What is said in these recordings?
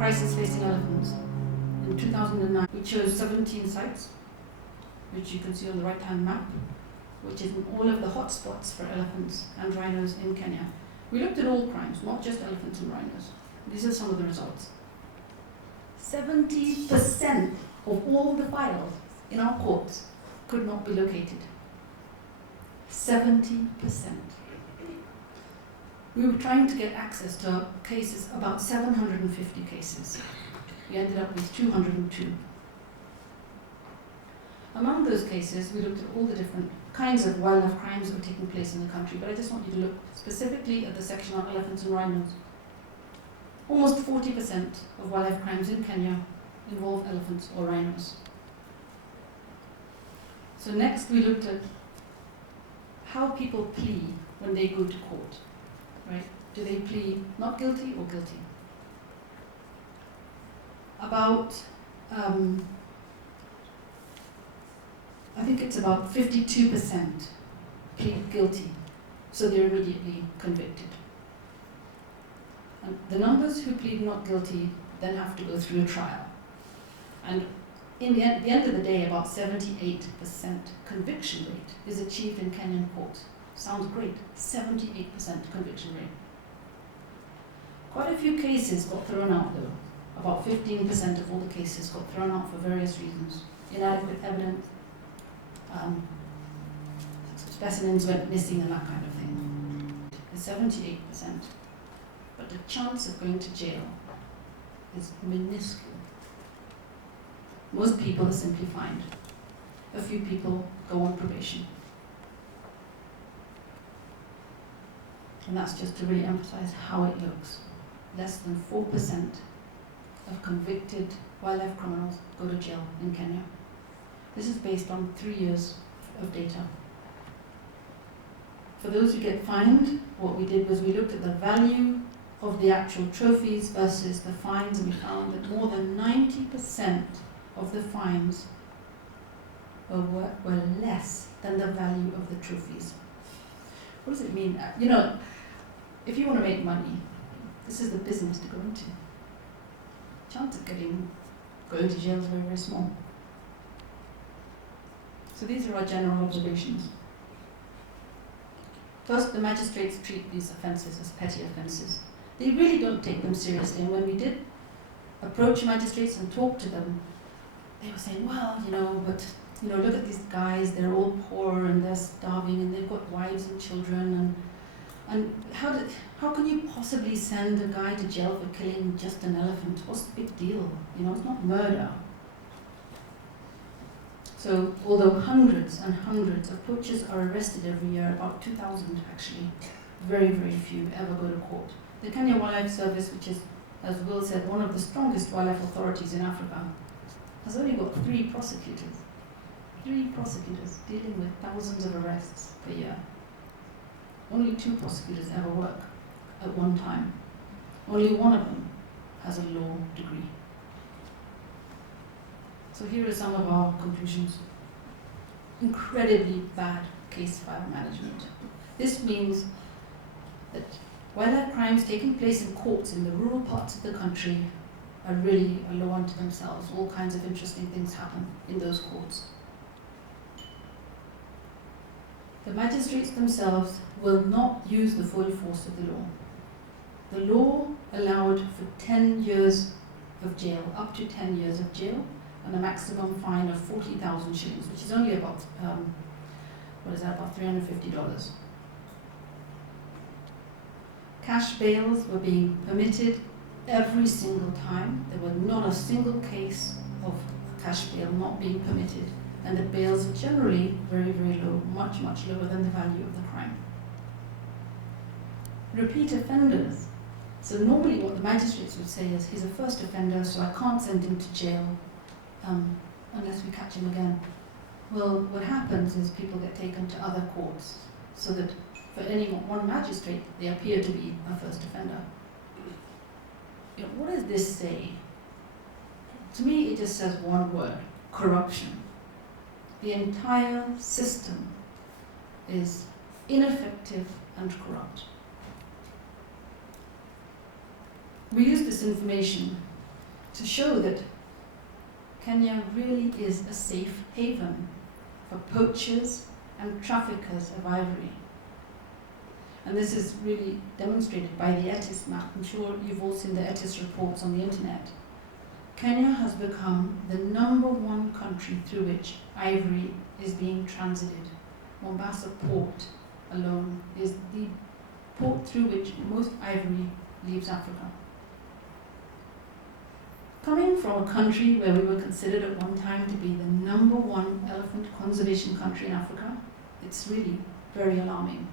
crisis facing elephants. In 2009, we chose 17 sites, which you can see on the right-hand map, which is in all of the hotspots for elephants and rhinos in Kenya. We looked at all crimes, not just elephants and rhinos. These are some of the results. 70% of all the files in our courts could not be located. 70%. We were trying to get access to cases, about 750 cases. We ended up with 202. Among those cases, we looked at all the different kinds of wildlife crimes that were taking place in the country, but I just want you to look specifically at the section on elephants and rhinos. Almost 40% of wildlife crimes in Kenya involve elephants or rhinos. So next we looked at how people plea when they go to court, right? Do they plead not guilty or guilty? About, I think it's about 52% plead guilty, so they're immediately convicted. And the numbers who plead not guilty then have to go through a trial. And in the end of the day, about 78% conviction rate is achieved in Kenyan courts. Sounds great, 78% conviction rate. Quite a few cases got thrown out though. About 15% of all the cases got thrown out for various reasons. Inadequate evidence, specimens went missing and that kind of thing. It's 78%. But the chance of going to jail is minuscule. Most people are simply fined. A few people go on probation. And that's just to really emphasize how it looks. Less than 4% of convicted wildlife criminals go to jail in Kenya. This is based on 3 years of data. For those who get fined, what we did was we looked at the value of the actual trophies versus the fines, and we found that more than 90% of the fines were less than the value of the trophies. What does it mean? You know, if you want to make money, this is the business to go into. Chance of going to jail is very, very small. So these are our general observations. First, the magistrates treat these offences as petty offences. They really don't take them seriously, and when we did approach magistrates and talk to them, they were saying, well, but look at these guys, they're all poor and they're starving and they've got wives and children, and how can you possibly send a guy to jail for killing just an elephant? What's the big deal? It's not murder. So although hundreds and hundreds of poachers are arrested every year, about 2,000 actually, very, very few ever go to court. The Kenya Wildlife Service, which is, as Will said, one of the strongest wildlife authorities in Africa, has only got 3 prosecutors. 3 prosecutors dealing with thousands of arrests per year. Only 2 prosecutors ever work at one time. Only one of them has a law degree. So here are some of our conclusions. Incredibly bad case file management. This means that wildlife crimes taking place in courts in the rural parts of the country are really a law unto themselves. All kinds of interesting things happen in those courts. The magistrates themselves will not use the full force of the law. The law allowed for 10 years of jail, up to 10 years of jail, and a maximum fine of 40,000 shillings, which is only about, about $350. Cash bails were being permitted every single time. There was not a single case of cash bail not being permitted, and the bails were generally very, very low, much, much lower than the value of the crime. Repeat offenders. So normally what the magistrates would say is, he's a first offender, so I can't send him to jail unless we catch him again. Well, what happens is people get taken to other courts, so that for any one magistrate, they appear to be a first offender. What does this say? To me, it just says one word: corruption. The entire system is ineffective and corrupt. We use this information to show that Kenya really is a safe haven for poachers and traffickers of ivory. And this is really demonstrated by the ETIS map. I'm sure you've all seen the ETIS reports on the internet. Kenya has become the #1 country through which ivory is being transited. Mombasa port alone is the port through which most ivory leaves Africa. Coming from a country where we were considered at one time to be the #1 elephant conservation country in Africa, it's really very alarming.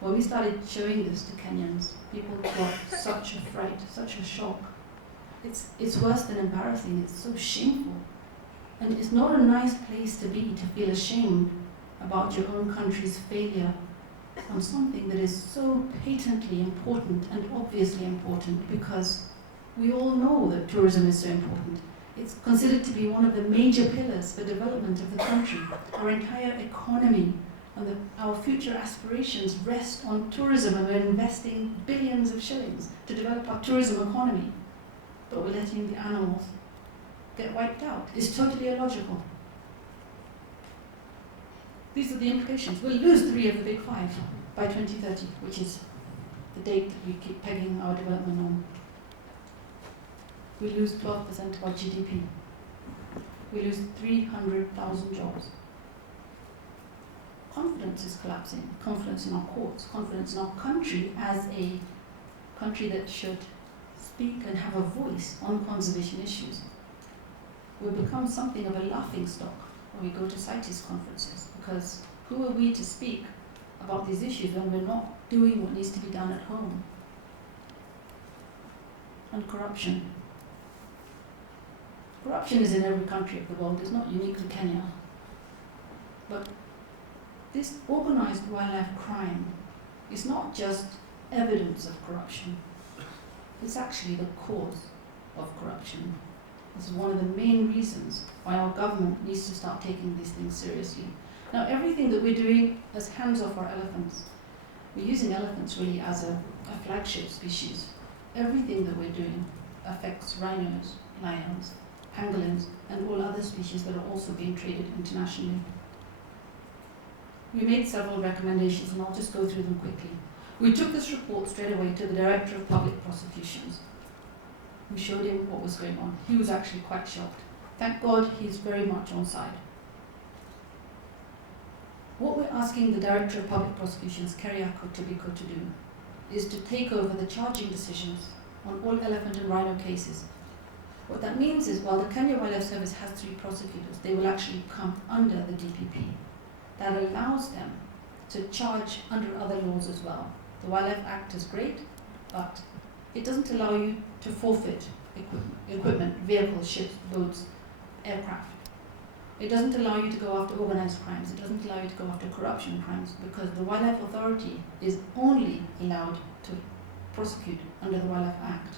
When we started showing this to Kenyans, people got such a fright, such a shock. It's worse than embarrassing, it's so shameful. And it's not a nice place to be, to feel ashamed about your own country's failure on something that is so patently important and obviously important, because we all know that tourism is so important. It's considered to be one of the major pillars for development of the country. Our entire economy and our future aspirations rest on tourism, and we're investing billions of shillings to develop our tourism economy. But we're letting the animals get wiped out. It's totally illogical. These are the implications. We'll lose 3 of the big 5 by 2030, which is the date that we keep pegging our development on. We lose 12% of our GDP. We lose 300,000 jobs. Confidence is collapsing. Confidence in our courts, confidence in our country as a country that should speak and have a voice on conservation issues. We've become something of a laughing stock when we go to CITES conferences, because who are we to speak about these issues when we're not doing what needs to be done at home? And corruption. Corruption is in every country of the world. It's not unique to Kenya. But this organized wildlife crime is not just evidence of corruption. It's actually the cause of corruption. This is one of the main reasons why our government needs to start taking these things seriously. Now, everything that we're doing as hands off our elephants, we're using elephants really as a flagship species. Everything that we're doing affects rhinos, lions, pangolins, and all other species that are also being traded internationally. We made several recommendations, and I'll just go through them quickly. We took this report straight away to the Director of Public Prosecutions. We showed him what was going on. He was actually quite shocked. Thank God he's very much on side. What we're asking the Director of Public Prosecutions, Keriako Tobiko, to do is to take over the charging decisions on all elephant and rhino cases. What that means is, while the Kenya Wildlife Service has 3 prosecutors, they will actually come under the DPP. That allows them to charge under other laws as well. The Wildlife Act is great, but it doesn't allow you to forfeit equipment, vehicles, ships, boats, aircraft. It doesn't allow you to go after organized crimes. It doesn't allow you to go after corruption crimes, because the Wildlife Authority is only allowed to prosecute under the Wildlife Act.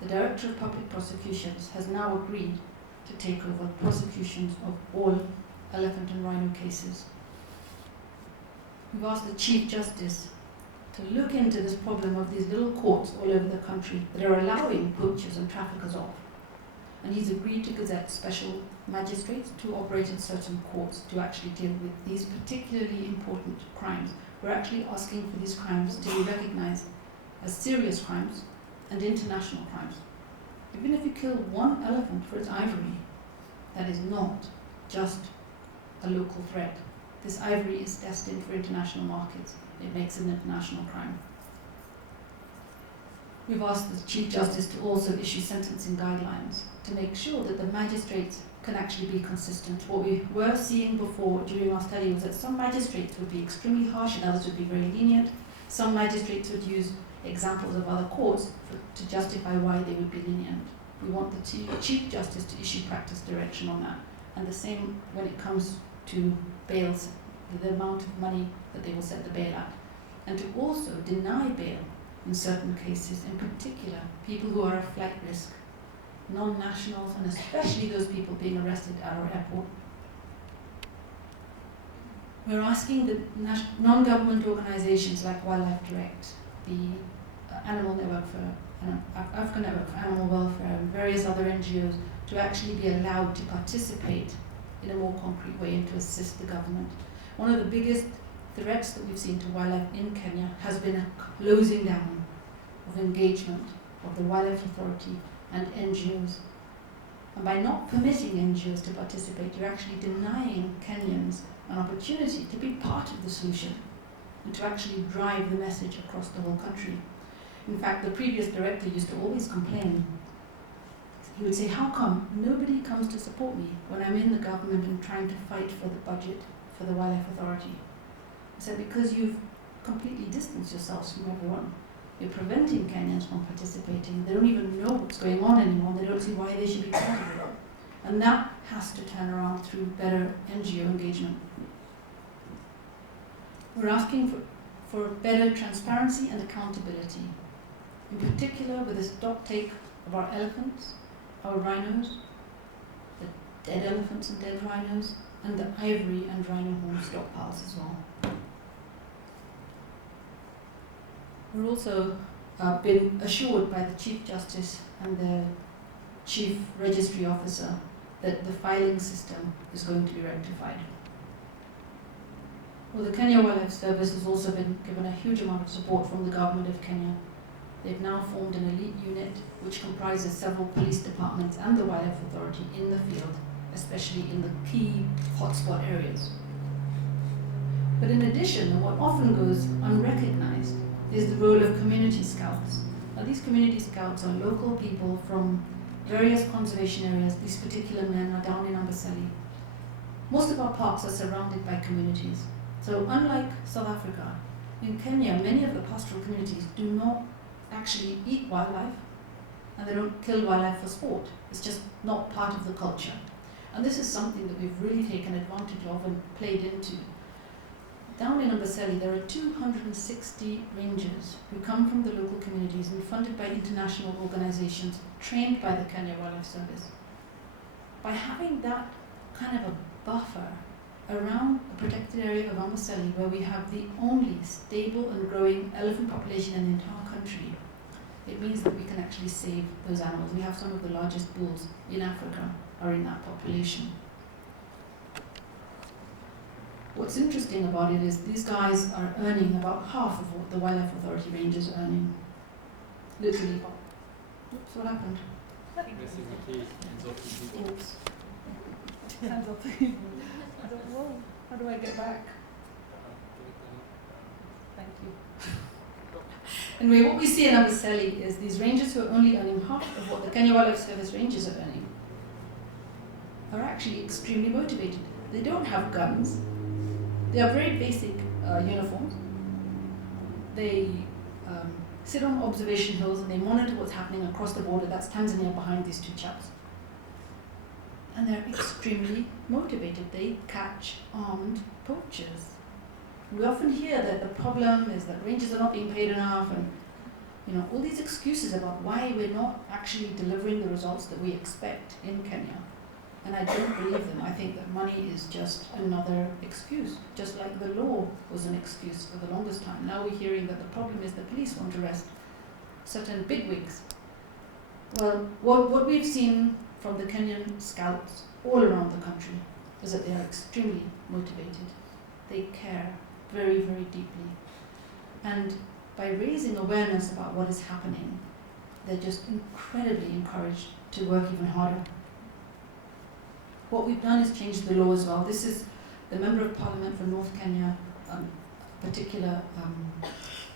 The Director of Public Prosecutions has now agreed to take over prosecutions of all elephant and rhino cases. We've asked the Chief Justice to look into this problem of these little courts all over the country that are allowing poachers and traffickers off. And he's agreed to gazette special magistrates to operate in certain courts to actually deal with these particularly important crimes. We're actually asking for these crimes to be recognized as serious crimes and international crimes. Even if you kill one elephant for its ivory, that is not just a local threat. This ivory is destined for international markets. It makes it an international crime. We've asked the Chief Justice to also issue sentencing guidelines to make sure that the magistrates can actually be consistent. What we were seeing before during our study was that some magistrates would be extremely harsh and others would be very lenient. Some magistrates would use examples of other courts to justify why they would be lenient. We want the Chief Justice to issue practice direction on that. And the same when it comes to bails, the amount of money that they will set the bail at. And to also deny bail in certain cases, in particular, people who are a flight risk, non-nationals, and especially those people being arrested at our airport. We're asking the non-government organizations like Wildlife Direct, the Animal Network for African Network for Animal Welfare, and various other NGOs to actually be allowed to participate in a more concrete way and to assist the government. One of the biggest threats that we've seen to wildlife in Kenya has been a closing down of engagement of the Wildlife Authority and NGOs. And by not permitting NGOs to participate, you're actually denying Kenyans an opportunity to be part of the solution and to actually drive the message across the whole country. In fact, the previous director used to always complain. He would say, how come nobody comes to support me when I'm in the government and trying to fight for the budget for the Wildlife Authority? I said, because you've completely distanced yourselves from everyone. You're preventing Kenyans from participating. They don't even know what's going on anymore. They don't see why they should be part of it. And that has to turn around through better NGO engagement. We're asking for better transparency and accountability, in particular with the stock take of our elephants, our rhinos, the dead elephants and dead rhinos, and the ivory and rhino horn stockpiles as well. We're also been assured by the Chief Justice and the Chief Registry Officer that the filing system is going to be rectified. Well, the Kenya Wildlife Service has also been given a huge amount of support from the government of Kenya. They've now formed an elite unit which comprises several police departments and the Wildlife Authority in the field, especially in the key hotspot areas. But in addition, and what often goes unrecognized, is the role of community scouts. Now, these community scouts are local people from various conservation areas. These particular men are down in Amboseli. Most of our parks are surrounded by communities. So unlike South Africa, in Kenya, many of the pastoral communities do not actually eat wildlife, and they don't kill wildlife for sport. It's just not part of the culture. And this is something that we've really taken advantage of and played into. Down in Amboseli, there are 260 rangers who come from the local communities and funded by international organizations, trained by the Kenya Wildlife Service. By having that kind of a buffer around the protected area of Amboseli, where we have the only stable and growing elephant population in the entire country, it means that we can actually save those animals. We have some of the largest bulls in Africa are in that population. What's interesting about it is these guys are earning about half of what the Wildlife Authority rangers are earning. Literally. Oops, what happened? Oops. Hands off. I don't know. How do I get back? Thank you. Anyway, what we see in Amboseli is these rangers who are only earning half of what the Kenya Wildlife Service rangers are earning are actually extremely motivated. They don't have guns. They have very basic uniforms. They sit on observation hills and they monitor what's happening across the border. That's Tanzania behind these two chaps. And they're extremely motivated. They catch armed poachers. We often hear that the problem is that rangers are not being paid enough, and all these excuses about why we're not actually delivering the results that we expect in Kenya. And I don't believe them. I think that money is just another excuse, just like the law was an excuse for the longest time. Now we're hearing that the problem is the police want to arrest certain bigwigs. Well, what we've seen from the Kenyan scouts all around the country is that they are extremely motivated. They care very, very deeply. And by raising awareness about what is happening, they're just incredibly encouraged to work even harder. What we've done is change the law as well. This is the Member of Parliament for North Kenya, a particular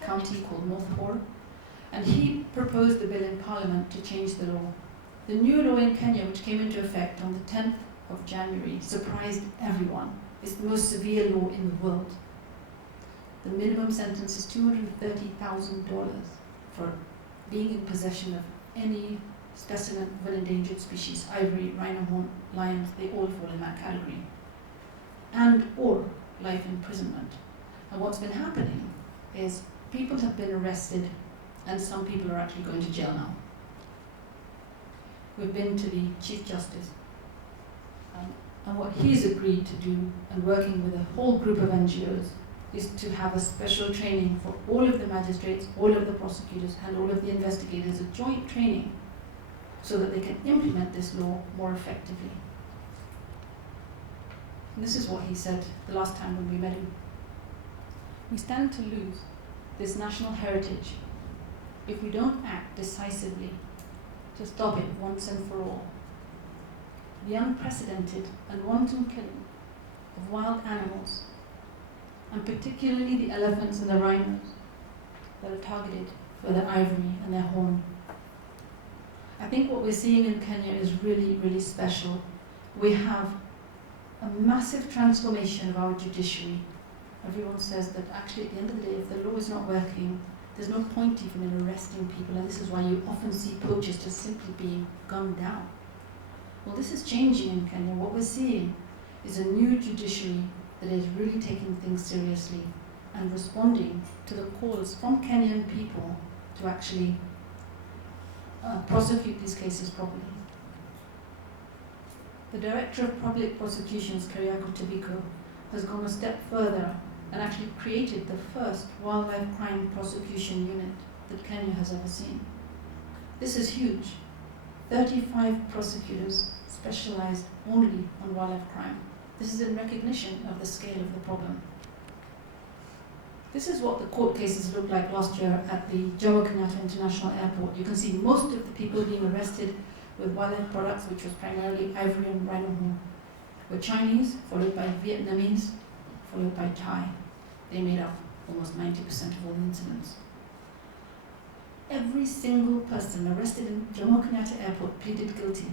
county called North Horr, and he proposed a bill in Parliament to change the law. The new law in Kenya, which came into effect on the 10th of January, surprised everyone. It's the most severe law in the world. The minimum sentence is $230,000 for being in possession of any specimen of an endangered species, ivory, rhino horn, lions, they all fall in that category, and or life imprisonment. And what's been happening is people have been arrested and some people are actually going to jail now. We've been to the Chief Justice, and what he's agreed to do, and working with a whole group of NGOs, is to have a special training for all of the magistrates, all of the prosecutors, and all of the investigators, a joint training so that they can implement this law more effectively. And this is what he said the last time when we met him. We stand to lose this national heritage if we don't act decisively to stop it once and for all. The unprecedented and wanton killing of wild animals, and particularly the elephants and the rhinos that are targeted for their ivory and their horn. I think what we're seeing in Kenya is really, really special. We have a massive transformation of our judiciary. Everyone says that actually at the end of the day, if the law is not working, there's no point even in arresting people, and this is why you often see poachers just simply being gunned down. Well, this is changing in Kenya. What we're seeing is a new judiciary that is really taking things seriously and responding to the calls from Kenyan people to actually prosecute these cases properly. The Director of Public Prosecutions, Keriako Tabiko, has gone a step further and actually created the first wildlife crime prosecution unit that Kenya has ever seen. This is huge. 35 prosecutors specialized only on wildlife crime. This is in recognition of the scale of the problem. This is what the court cases looked like last year at the Jomo Kenyatta International Airport. You can see most of the people being arrested with wildlife products, which was primarily ivory and rhino horn, were Chinese, followed by Vietnamese, followed by Thai. They made up almost 90% of all the incidents. Every single person arrested in Jomo Kenyatta Airport pleaded guilty.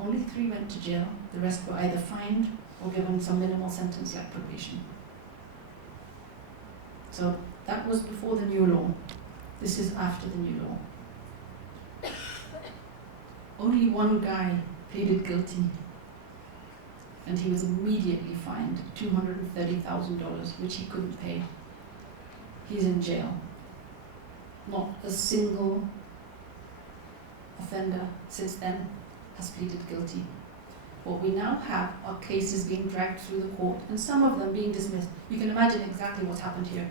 Only 3 went to jail. The rest were either fined or given some minimal sentence like probation. So that was before the new law. This is after the new law. Only one guy pleaded guilty, and he was immediately fined $230,000, which he couldn't pay. He's in jail. Not a single offender since then has pleaded guilty. What we now have are cases being dragged through the court, and some of them being dismissed. You can imagine exactly what's happened here.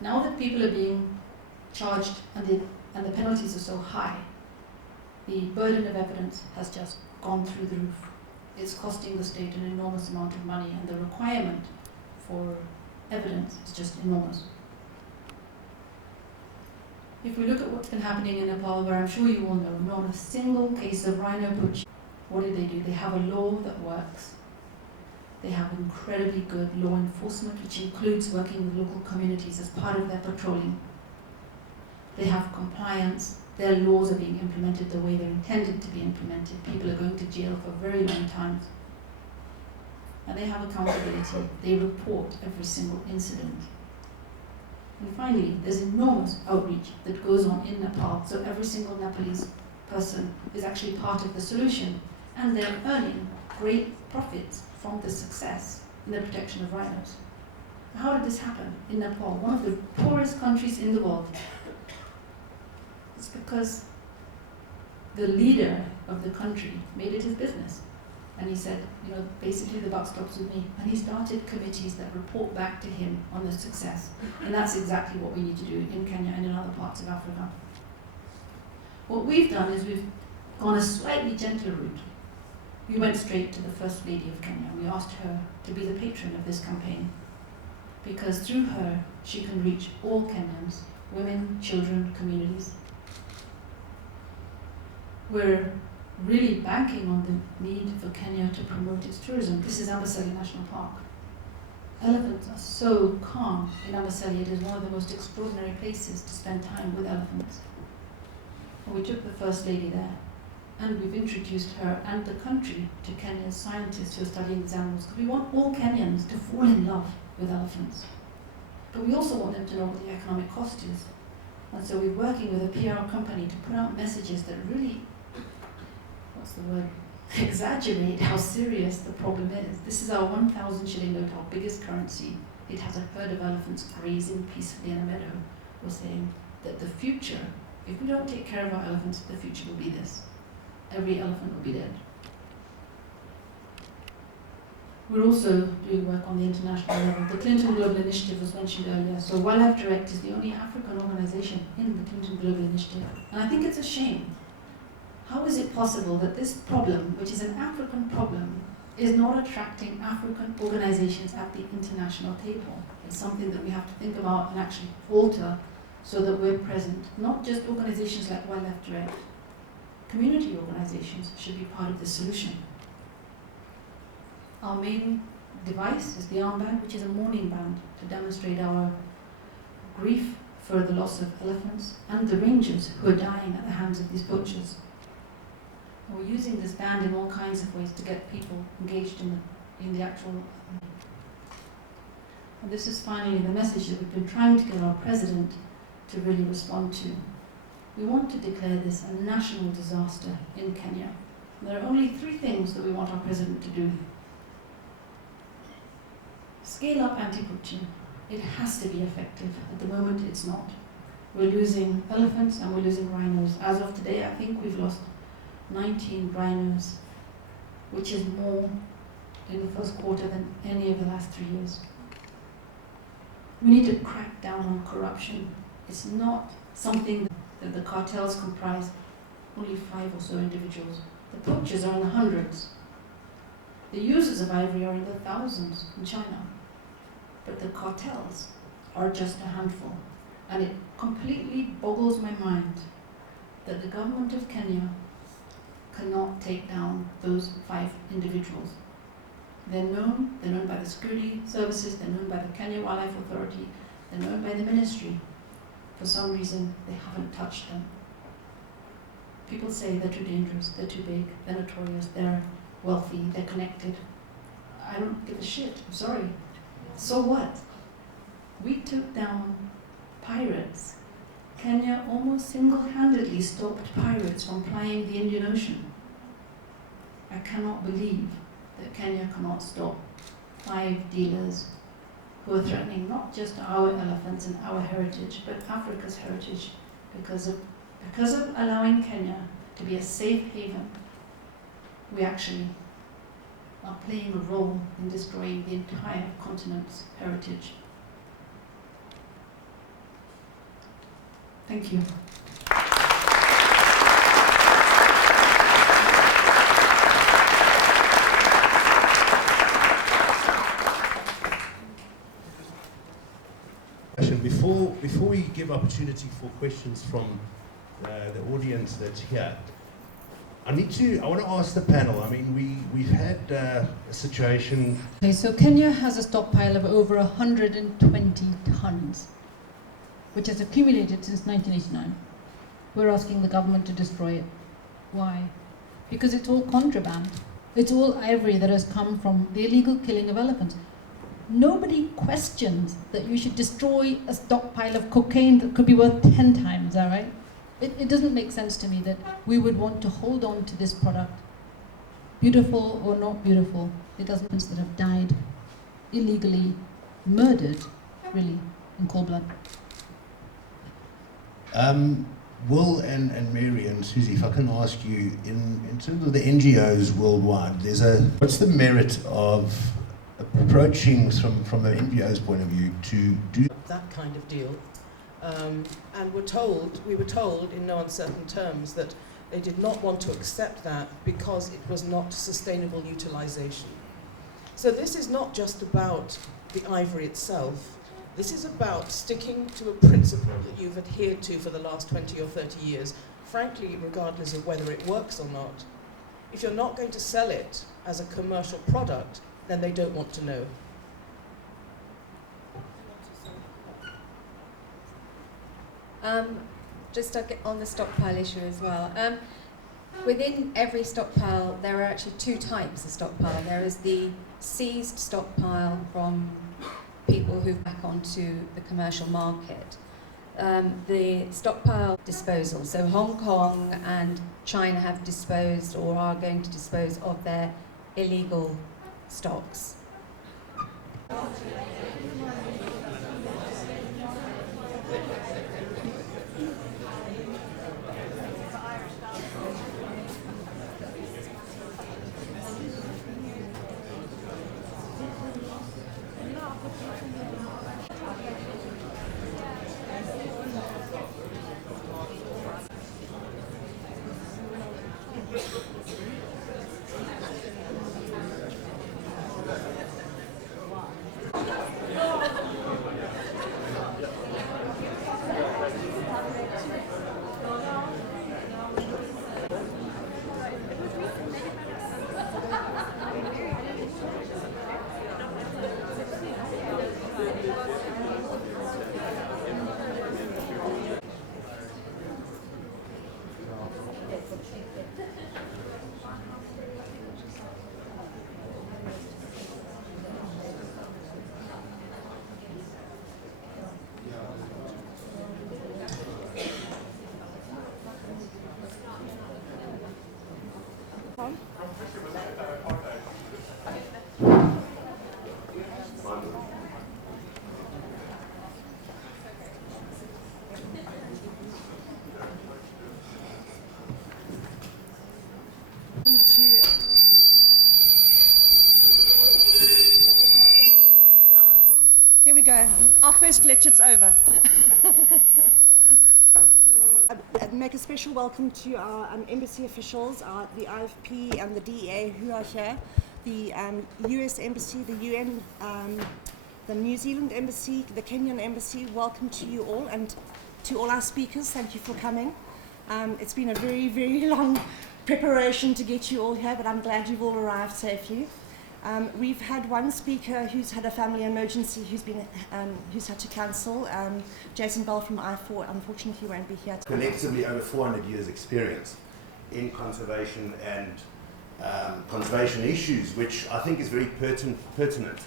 Now that people are being charged and the penalties are so high, the burden of evidence has just gone through the roof. It's costing the state an enormous amount of money, and the requirement for evidence is just enormous. If we look at what's been happening in Nepal, where I'm sure you all know, not a single case of rhino poaching. What do? They have a law that works. They have incredibly good law enforcement, which includes working with local communities as part of their patrolling. They have compliance. Their laws are being implemented the way they're intended to be implemented. People are going to jail for very long times. And they have accountability. They report every single incident. And finally, there's enormous outreach that goes on in Nepal, so every single Nepalese person is actually part of the solution, and they're earning great profits from the success in the protection of rhinos. How did this happen in Nepal, one of the poorest countries in the world? It's because the leader of the country made it his business. And he said, basically the buck stops with me. And he started committees that report back to him on the success. And that's exactly what we need to do in Kenya and in other parts of Africa. What we've done is we've gone a slightly gentler route. We went straight to the First Lady of Kenya. We asked her to be the patron of this campaign, because through her, she can reach all Kenyans, women, children, communities. We're really banking on the need for Kenya to promote its tourism. This is Amboseli National Park. Elephants are so calm in Amboseli. It is one of the most extraordinary places to spend time with elephants. And we took the First Lady there, and we've introduced her and the country to Kenya's scientists who are studying these animals, because we want all Kenyans to fall in love with elephants. But we also want them to know what the economic cost is. And so we're working with a PR company to put out messages that really, exaggerate how serious the problem is. This is our 1,000 shilling note, our biggest currency. It has a herd of elephants grazing peacefully in a meadow. We're saying that the future, if we don't take care of our elephants, the future will be this. Every elephant will be dead. We're also doing work on the international level. The Clinton Global Initiative was mentioned earlier. So Wildlife Direct is the only African organization in the Clinton Global Initiative. And I think it's a shame is it possible that this problem, which is an African problem, is not attracting African organizations at the international table? It's something that we have to think about and actually alter so that we're present. Not just organizations like Wildlife Direct. Community organizations should be part of the solution. Our main device is the armband, which is a mourning band to demonstrate our grief for the loss of elephants and the rangers who are dying at the hands of these poachers. And we're using this band in all kinds of ways to get people engaged in the actual. And this is finally the message that we've been trying to get our president to really respond to. We want to declare this a national disaster in Kenya. There are only 3 things that we want our president to do. Scale up anti-poaching. It has to be effective. At the moment, it's not. We're losing elephants and we're losing rhinos. As of today, I think we've lost 19 rhinos, which is more in the first quarter than any of the last 3 years. We need to crack down on corruption. It's not something that the cartels comprise only 5 or so individuals. The poachers are in the hundreds. The users of ivory are in the thousands in China. But the cartels are just a handful. And it completely boggles my mind that the government of Kenya cannot take down those 5 individuals. They're known by the security services, they're known by the Kenya Wildlife Authority, they're known by the ministry. For some reason, they haven't touched them. People say they're too dangerous, they're too big, they're notorious, they're wealthy, they're connected. I don't give a shit, I'm sorry. So what? We took down pirates. Kenya almost single-handedly stopped pirates from plying the Indian Ocean. I cannot believe that Kenya cannot stop 5 dealers who are threatening not just our elephants and our heritage, but Africa's heritage, because of allowing Kenya to be a safe haven. We actually are playing a role in destroying the entire continent's heritage. Thank you. Before we give opportunity for questions from the audience that's here, I want to ask the panel. I mean, we've had a situation. Okay, so Kenya has a stockpile of over 120 tons, which has accumulated since 1989. We're asking the government to destroy it. Why? Because it's all contraband. It's all ivory that has come from the illegal killing of elephants. Nobody questions that you should destroy a stockpile of cocaine that could be worth 10 times, all right? It doesn't make sense to me that we would want to hold on to this product, beautiful or not beautiful. It doesn't that have died illegally, murdered, really, in cold blood. Will and Mary and Susie, if I can ask you, in terms of the NGOs worldwide, what's the merit of approaching from the NGO's point of view to do that kind of deal? And we were told in no uncertain terms that they did not want to accept that because it was not sustainable utilization. So this is not just about the ivory itself. This is about sticking to a principle that you've adhered to for the last 20 or 30 years, frankly, regardless of whether it works or not. If you're not going to sell it as a commercial product, then they don't want to know. Just on the stockpile issue as well. Within every stockpile, there are actually 2 types of stockpile. There is the seized stockpile from people who back onto the commercial market. The stockpile disposal. So Hong Kong and China have disposed or are going to dispose of their illegal stocks. There we go. Our first lecture's over. I'd make a special welcome to our embassy officials, the IFP and the DEA who are here, the US Embassy, the UN, the New Zealand Embassy, the Kenyan Embassy. Welcome to you all, and to all our speakers, thank you for coming. It's been a very, very long preparation to get you all here, but I'm glad you've all arrived safely. We've had one speaker who's had a family emergency who's had to cancel. Jason Bell from I4 unfortunately won't be here. Collectively over 400 years experience in conservation and conservation issues, which I think is very pertinent.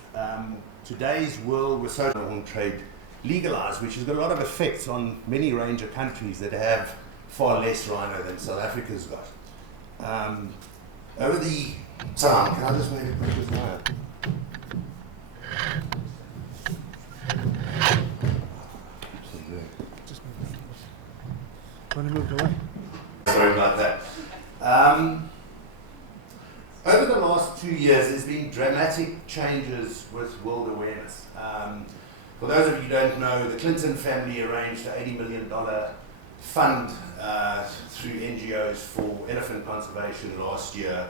Today's world with social horn trade legalized, which has got a lot of effects on many range of countries that have far less rhino than South Africa's got. Over the time, can I just maybe put this wire? When he moved away. Sorry about that. Over the last 2 years, there's been dramatic changes with world awareness. For those of you who don't know, the Clinton family arranged an $80 million fund through NGOs for elephant conservation last year.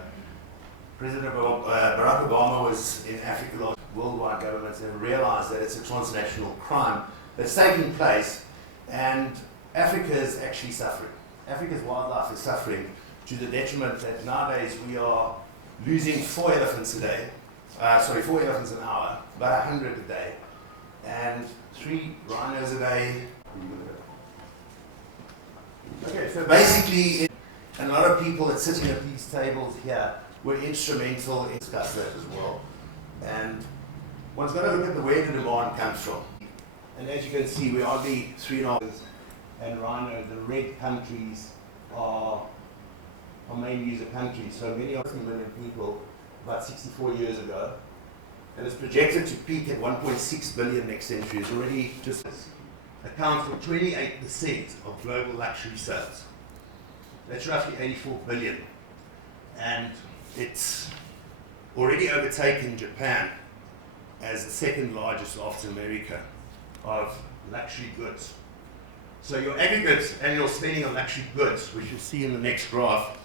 President Barack Obama was in Africa last. Worldwide governments have realized that it's a transnational crime that's taking place, and Africa is actually suffering. Africa's wildlife is suffering to the detriment that nowadays we are losing 4 elephants a day, 4 elephants an hour, about 100 a day, and 3 rhinos a day. Okay, so basically, and a lot of people that sitting at these tables here were instrumental in discussing that as well. And one's got to look at where the demand comes from. And as you can see, we are the 3.5 and rhino, the red countries are main user countries. So many of 30 million people about 64 years ago. And it's projected to peak at 1.6 billion next century. It's already just accounts for 28% of global luxury sales. That's roughly 84 billion. And it's already overtaken Japan as the second largest after America of luxury goods. So your aggregate annual spending on luxury goods, which you'll see in the next graph,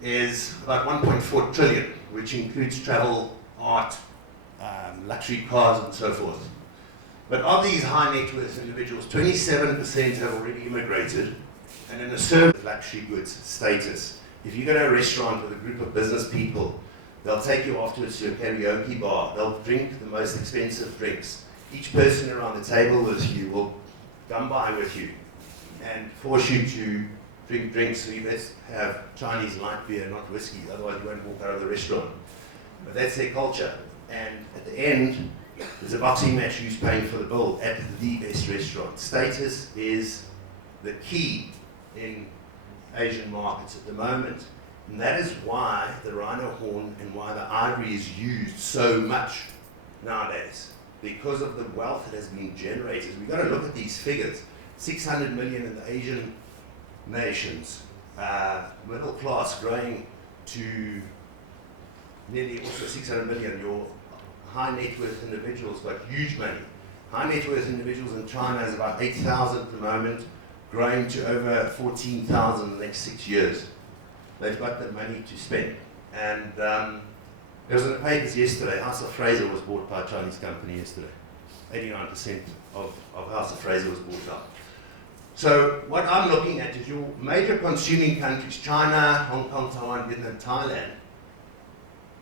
is about 1.4 trillion, which includes travel, art, luxury cars and so forth. But of these high net worth individuals, 27% have already immigrated, and in a survey of luxury goods status, if you go to a restaurant with a group of business people, they'll take you afterwards to a karaoke bar. They'll drink the most expensive drinks. Each person around the table with you will come by with you and force you to drink drinks. So you best have Chinese light beer, not whiskey, otherwise you won't walk out of the restaurant. But that's their culture. And at the end, there's a boxing match who's paying for the bill at the best restaurant. Status is the key in Asian markets at the moment. And that is why the rhino horn and why the ivory is used so much nowadays. Because of the wealth that has been generated. We've got to look at these figures. 600 million in the Asian nations, middle class growing to nearly also 600 million. Your high net worth individuals got huge money. High net worth individuals in China is about 8,000 at the moment, growing to over 14,000 in the next 6 years. they've got the money to spend. And there was in the papers yesterday, House of Fraser was bought by a Chinese company yesterday. 89% of House of Fraser was bought out. So what I'm looking at is your major consuming countries, China, Hong Kong, Taiwan, Vietnam, Thailand,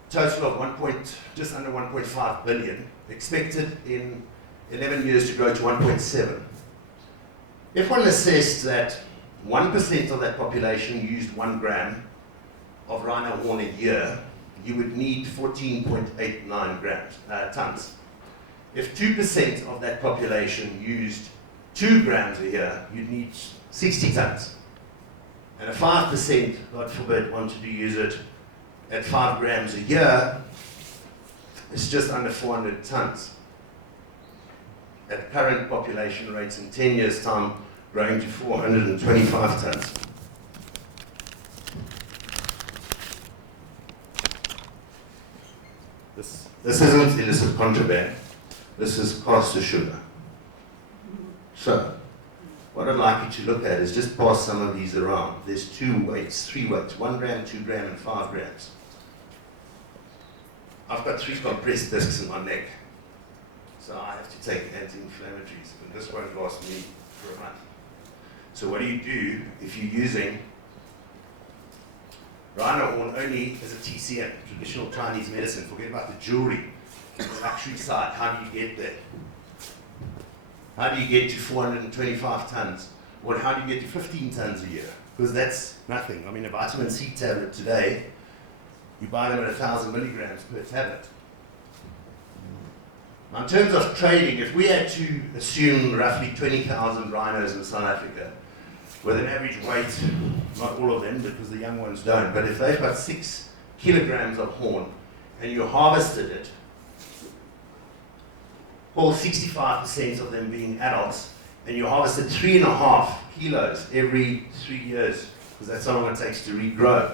total of just under 1.5 billion, expected in 11 years to grow to 1.7. If one assessed that 1% of that population used 1 gram of rhino horn a year, you would need 14.89 tons. If 2% of that population used 2 grams a year, you'd need 60 tons. And if 5%, God forbid, wanted to use it at 5 grams a year, it's just under 400 tons. At current population rates in 10 years' time, growing to 425 tons. This isn't illicit contraband. This is cost of sugar. So, what I'd like you to look at is just pass some of these around. There's 2 weights, 3 weights, 1 gram, 2 gram, and 5 grams. I've got 3 compressed discs in my neck, so I have to take anti-inflammatories, and this won't last me for a month. So what do you do if you're using rhino horn only as a TCM, traditional Chinese medicine? Forget about the jewelry, the luxury side. How do you get there? How do you get to 425 tons? Or how do you get to 15 tons a year? Because that's nothing. I mean, a vitamin C tablet today, you buy them at 1,000 milligrams per tablet. Now, in terms of trading, if we had to assume roughly 20,000 rhinos in South Africa, with an average weight, not all of them because the young ones don't, but if they've got 6 kilograms of horn and you harvested it, all 65% of them being adults, and you harvested 3.5 kilos every 3 years, because that's how long it takes to regrow,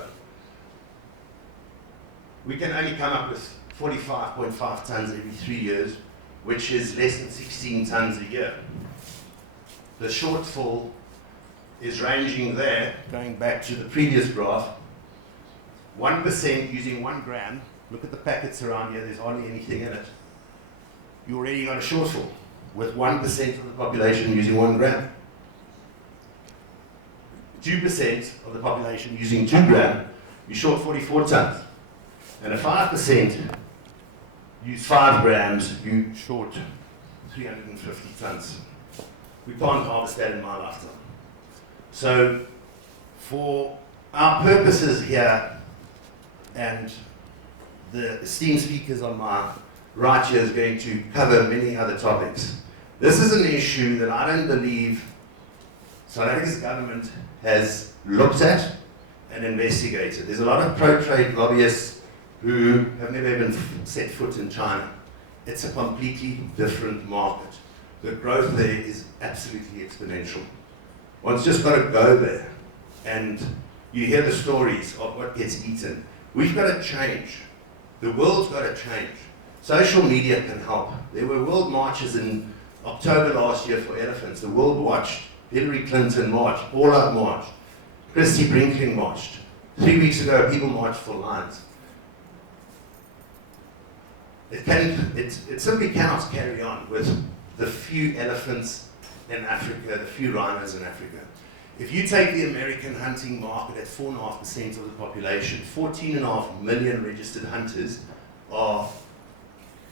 we can only come up with 45.5 tons every 3 years, which is less than 16 tons a year. The shortfall is ranging there, going back to the previous graph, 1% using 1 gram. Look at the packets around here, there's hardly anything in it. You already got a shortfall with 1% of the population using 1 gram. 2% of the population using 2 gram, you're short 44 tons. And if 5% use 5 grams, you short 350 tons. We can't harvest that in my lifetime. So, for our purposes here, and the esteemed speakers on my right here is going to cover many other topics. This is an issue that I don't believe South Africa's government has looked at and investigated. There's a lot of pro-trade lobbyists who have never even set foot in China. It's a completely different market. The growth there is absolutely exponential. One's just got to go there, and you hear the stories of what gets eaten. We've got to change. The world's got to change. Social media can help. There were world marches in October last year for elephants. The world watched. Hillary Clinton marched. All Out marched. Christy Brinkley marched. 3 weeks ago, people marched for lions. It simply cannot carry on with the few elephants in Africa, the few rhinos in Africa. If you take the American hunting market at 4.5% of the population, 14.5 million registered hunters are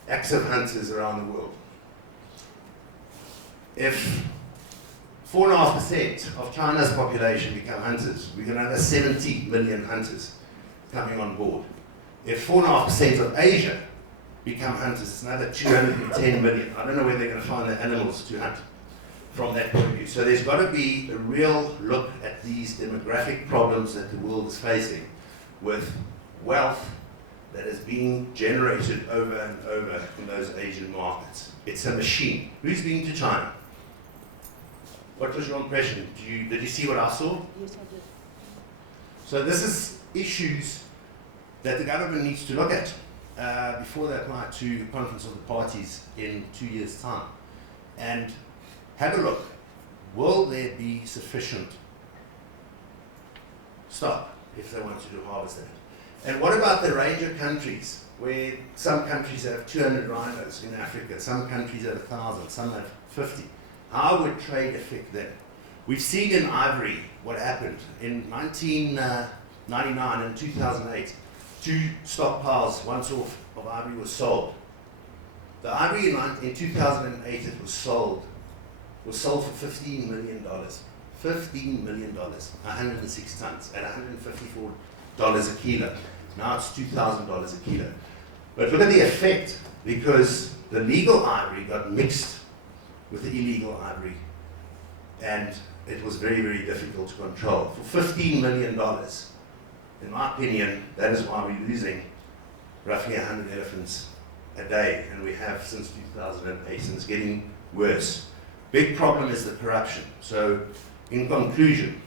active hunters around the world. If 4.5% of China's population become hunters, we can have 70 million hunters coming on board. If 4.5% of Asia become hunters, it's another 210 million. I don't know where they're going to find the animals to hunt from that point of view. So there's got to be a real look at these demographic problems that the world is facing with wealth that is being generated over and over in those Asian markets. It's a machine. Who's been to China? What was your impression? Did you see what I saw? Yes, I did. So this is issues that the government needs to look at before they apply to the Conference of the Parties in 2 years' time. And have a look. Will there be sufficient stock if they wanted to harvest that. And what about the range of countries, where some countries have 200 rhinos in Africa, some countries have 1,000, some have 50? How would trade affect that? We've seen in ivory what happened. In 1999 and 2008, 2 stockpiles, once off, of ivory was sold. The ivory in 2008 it was sold for $15 million. $15 million, 106 tons at $154 a kilo. Now it's $2,000 a kilo. But look at the effect, because the legal ivory got mixed with the illegal ivory, and it was very, very difficult to control. For $15 million, in my opinion, that is why we're losing roughly 100 elephants a day, and we have since 2008, and it's getting worse. Big problem is the corruption. So, in conclusion,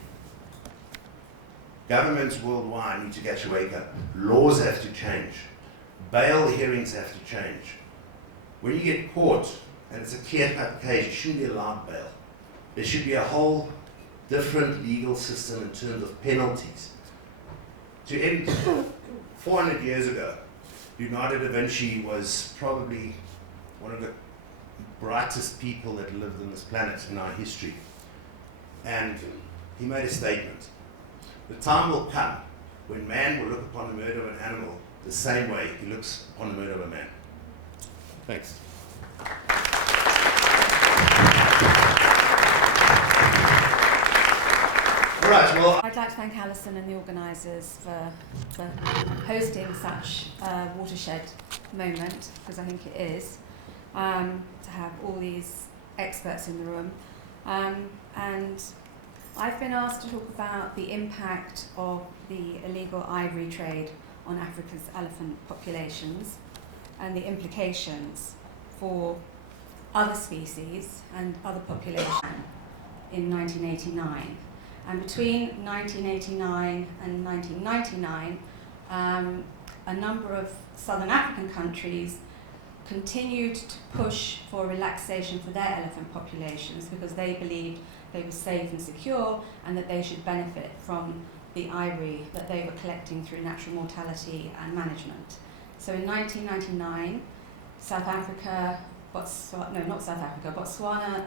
governments worldwide need to catch a wake up. Laws have to change. Bail hearings have to change. When you get caught, and it's a clear-cut case, you shouldn't be allowed bail. There should be a whole different legal system in terms of penalties. To end, 400 years ago, Leonardo da Vinci was probably one of the brightest people that lived on this planet in our history. And he made a statement. The time will come when man will look upon the murder of an animal the same way he looks upon the murder of a man. Thanks. All right, well, I'd like to thank Alison and the organisers for hosting such a watershed moment, because I think it is, to have all these experts in the room. And I've been asked to talk about the impact of the illegal ivory trade on Africa's elephant populations and the implications for other species and other populations in 1989. And between 1989 and 1999, a number of southern African countries continued to push for relaxation for their elephant populations because they believed they were safe and secure and that they should benefit from the ivory that they were collecting through natural mortality and management. So in 1999, South Africa, Botswana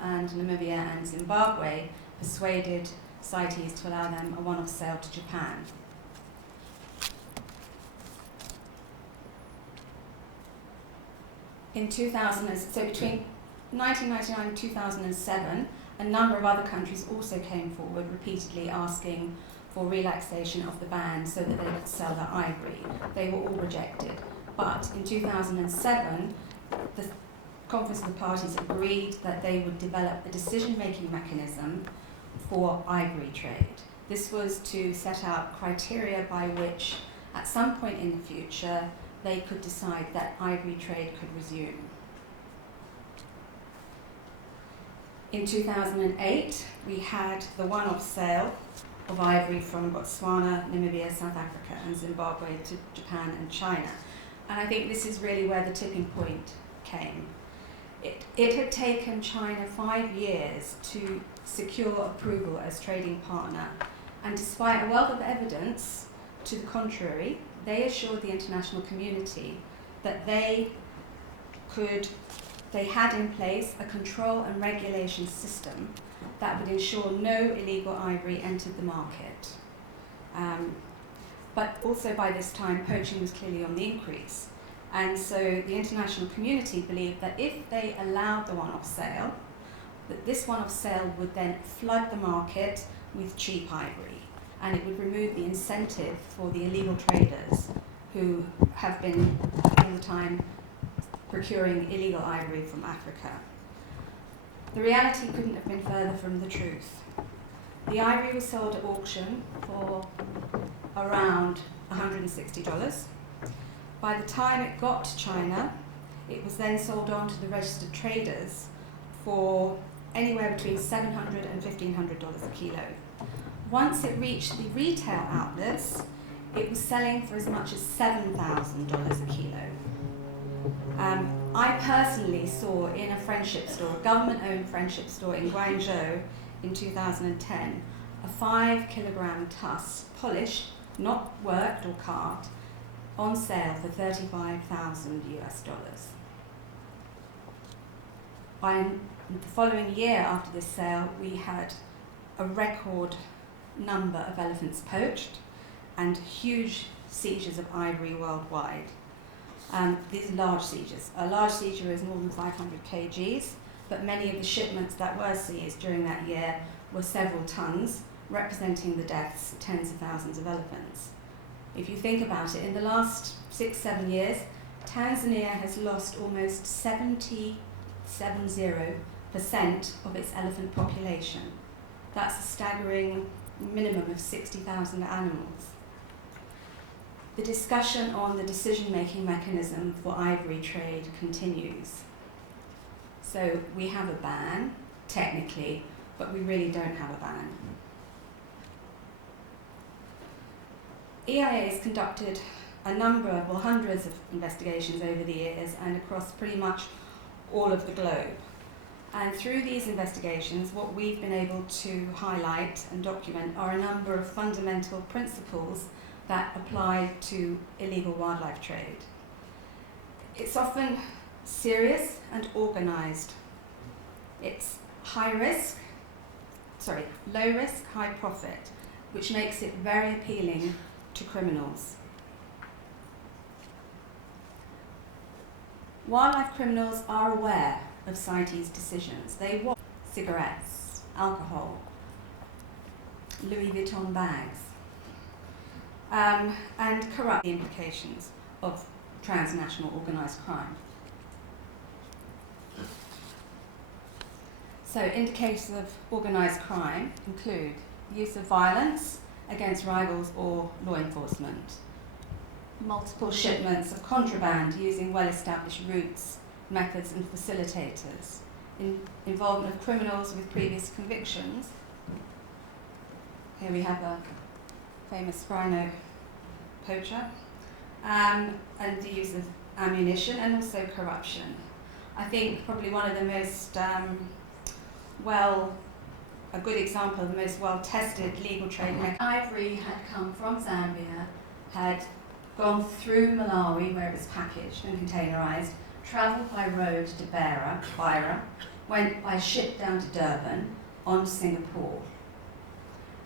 and Namibia and Zimbabwe persuaded CITES to allow them a one-off sale to Japan. In 2000, so between 1999 and 2007, a number of other countries also came forward, repeatedly asking for relaxation of the ban so that they could sell their ivory. They were all rejected. But in 2007, the Conference of the Parties agreed that they would develop a decision-making mechanism for ivory trade. This was to set out criteria by which, at some point in the future, they could decide that ivory trade could resume. In 2008, we had the one-off sale of ivory from Botswana, Namibia, South Africa, and Zimbabwe to Japan and China. And I think this is really where the tipping point came. It had taken China 5 years to secure approval as trading partner, and despite a wealth of evidence to the contrary, they assured the international community that they had in place a control and regulation system that would ensure no illegal ivory entered the market. But also by this time, poaching was clearly on the increase. And so the international community believed that if they allowed the one-off sale, that this one-off sale would then flood the market with cheap ivory, and it would remove the incentive for the illegal traders who have been all the time procuring illegal ivory from Africa. The reality couldn't have been further from the truth. The ivory was sold at auction for around $160. By the time it got to China, it was then sold on to the registered traders for anywhere between $700 and $1,500 a kilo. Once it reached the retail outlets, it was selling for as much as $7,000 a kilo. I personally saw in a friendship store, a government-owned friendship store in Guangzhou in 2010, a 5 kilogram tusk, polished, not worked or carved, on sale for $35,000 US. By the following year after this sale, we had a record number of elephants poached and huge seizures of ivory worldwide. These are large seizures. A large seizure is more than 500 kgs, but many of the shipments that were seized during that year were several tons, representing the deaths of tens of thousands of elephants. If you think about it, in the last 6-7 years, Tanzania has lost almost 70% of its elephant population. That's a staggering minimum of 60,000 animals. The discussion on the decision-making mechanism for ivory trade continues. So we have a ban, technically, but we really don't have a ban. EIA has conducted a number of, well, hundreds of investigations over the years and across pretty much all of the globe. And through these investigations, what we've been able to highlight and document are a number of fundamental principles that apply to illegal wildlife trade. It's often serious and organized. It's low risk, high profit, which makes it very appealing to criminals. Wildlife criminals are aware of CITES decisions. They want cigarettes, alcohol, Louis Vuitton bags, and corrupt the implications of transnational organised crime. So indicators of organised crime include use of violence against rivals or law enforcement, multiple shipments of contraband using well-established routes, methods and facilitators, involvement of criminals with previous convictions. Here we have a famous rhino poacher, and the use of ammunition and also corruption. I think probably one of the most a good example of the most well-tested legal trade mechanism. Ivory had come from Zambia, had gone through Malawi where it was packaged and containerized, travelled by road to Beira, went by ship down to Durban, on to Singapore,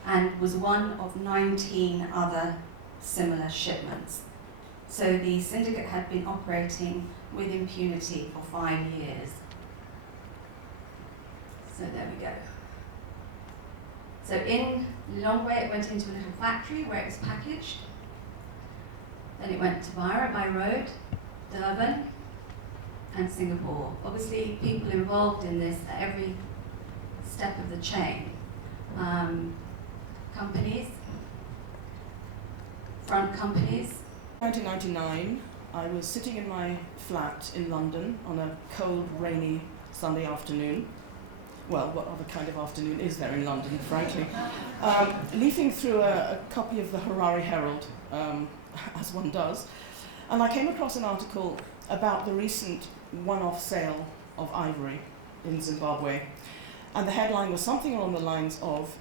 and was one of 19 other similar shipments. So the syndicate had been operating with impunity for 5 years. So there we go. So in Lilongwe, it went into a little factory where it was packaged. Then it went to Beira by road, Durban, and Singapore. Obviously, people involved in this at every step of the chain. Companies, front companies. 1999, I was sitting in my flat in London on a cold, rainy Sunday afternoon. Well, what other kind of afternoon is there in London, frankly? Leafing through a copy of the Harare Herald, as one does, and I came across an article about the recent one-off sale of ivory in Zimbabwe. And the headline was something along the lines of,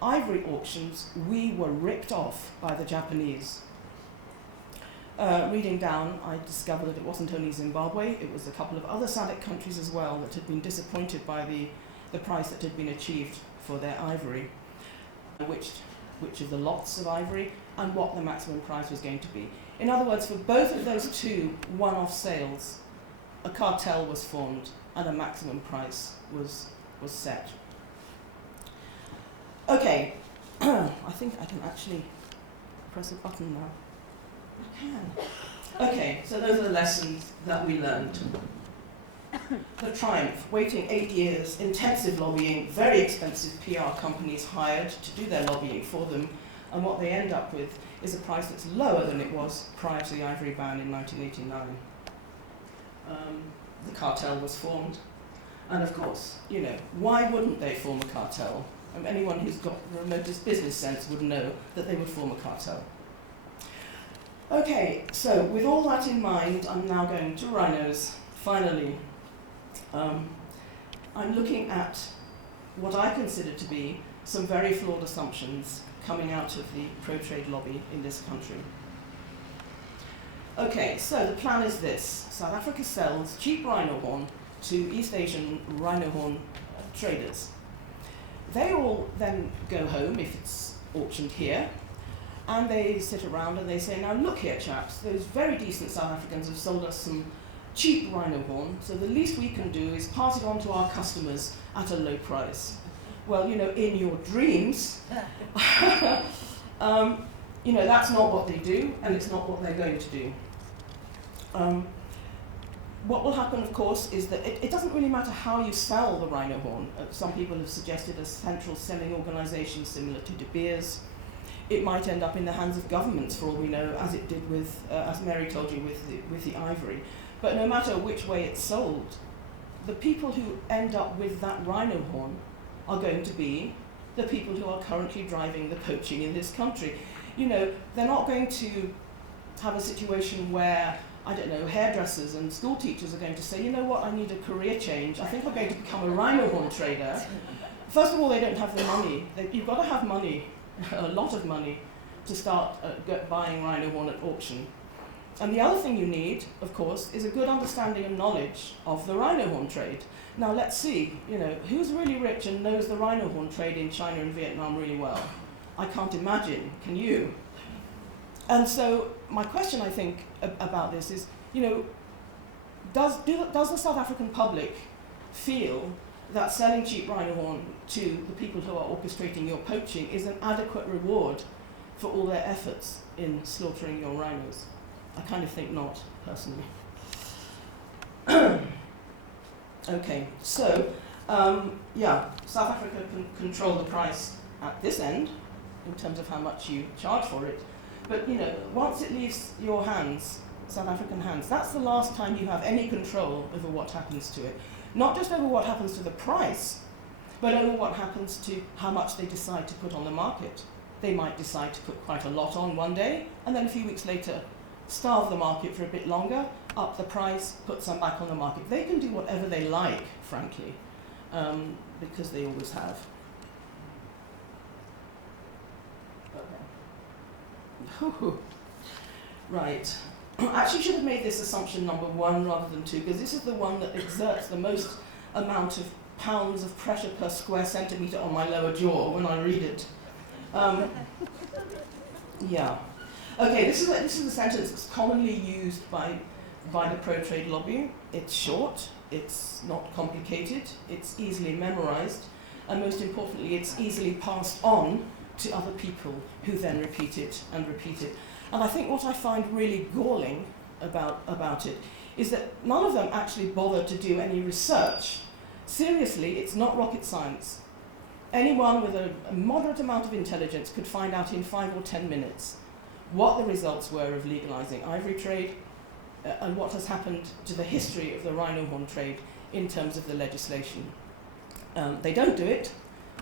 "Ivory auctions, we were ripped off by the Japanese." Reading down, I discovered that it wasn't only Zimbabwe, it was a couple of other SADC countries as well that had been disappointed by the price that had been achieved for their ivory, which of the lots of ivory, and what the maximum price was going to be. In other words, for both of those two one-off sales, a cartel was formed and a maximum price was set. Okay, I think I can actually press a button now. I can. Okay, so those are the lessons that we learned. The triumph, waiting 8 years, intensive lobbying, very expensive PR companies hired to do their lobbying for them, and what they end up with is a price that's lower than it was prior to the ivory ban in 1989. The cartel was formed, and of course, you know, why wouldn't they form a cartel? Anyone who's got the remotest business sense would know that they would form a cartel. Okay, so with all that in mind, I'm now going to rhinos, finally. I'm looking at what I consider to be some very flawed assumptions coming out of the pro-trade lobby in this country. Okay, so the plan is this. South Africa sells cheap rhino horn to East Asian rhino horn traders. They all then go home, if it's auctioned here, and they sit around and they say, now look here chaps, those very decent South Africans have sold us some cheap rhino horn, so the least we can do is pass it on to our customers at a low price. Well, you know, in your dreams, you know, that's not what they do, and it's not what they're going to do. What will happen, of course, is that it doesn't really matter how you sell the rhino horn. Some people have suggested a central selling organisation similar to De Beers. It might end up in the hands of governments, for all we know, as it did with, as Mary told you, with the ivory. But no matter which way it's sold, the people who end up with that rhino horn are going to be the people who are currently driving the poaching in this country. You know, they're not going to have a situation where, I don't know, hairdressers and school teachers are going to say, you know what, I need a career change. I think I'm going to become a rhino horn trader. First of all, they don't have the money. You've got to have money, a lot of money, to start buying rhino horn at auction. And the other thing you need, of course, is a good understanding and knowledge of the rhino horn trade. Now let's see, you know, who's really rich and knows the rhino horn trade in China and Vietnam really well? I can't imagine, can you? And so my question, I think, about this is, you know, does the South African public feel that selling cheap rhino horn to the people who are orchestrating your poaching is an adequate reward for all their efforts in slaughtering your rhinos? I kind of think not, personally. Okay, so, yeah, South Africa can control the price at this end, in terms of how much you charge for it. But, you know, once it leaves your hands, South African hands, that's the last time you have any control over what happens to it. Not just over what happens to the price, but over what happens to how much they decide to put on the market. They might decide to put quite a lot on one day, and then a few weeks later, starve the market for a bit longer, up the price, put some back on the market. They can do whatever they like, frankly, because they always have. Okay. Right. I actually should have made this assumption number 1 rather than 2, because this is the one that exerts the most amount of pounds of pressure per square centimetre on my lower jaw when I read it. Yeah. Okay, this is a sentence that's commonly used by the pro-trade lobby. It's short, it's not complicated, it's easily memorized, and most importantly, it's easily passed on to other people who then repeat it and repeat it. And I think what I find really galling about it is that none of them actually bother to do any research. Seriously, it's not rocket science. Anyone with a moderate amount of intelligence could find out in 5 or 10 minutes what the results were of legalizing ivory trade and what has happened to the history of the rhino horn trade in terms of the legislation. They don't do it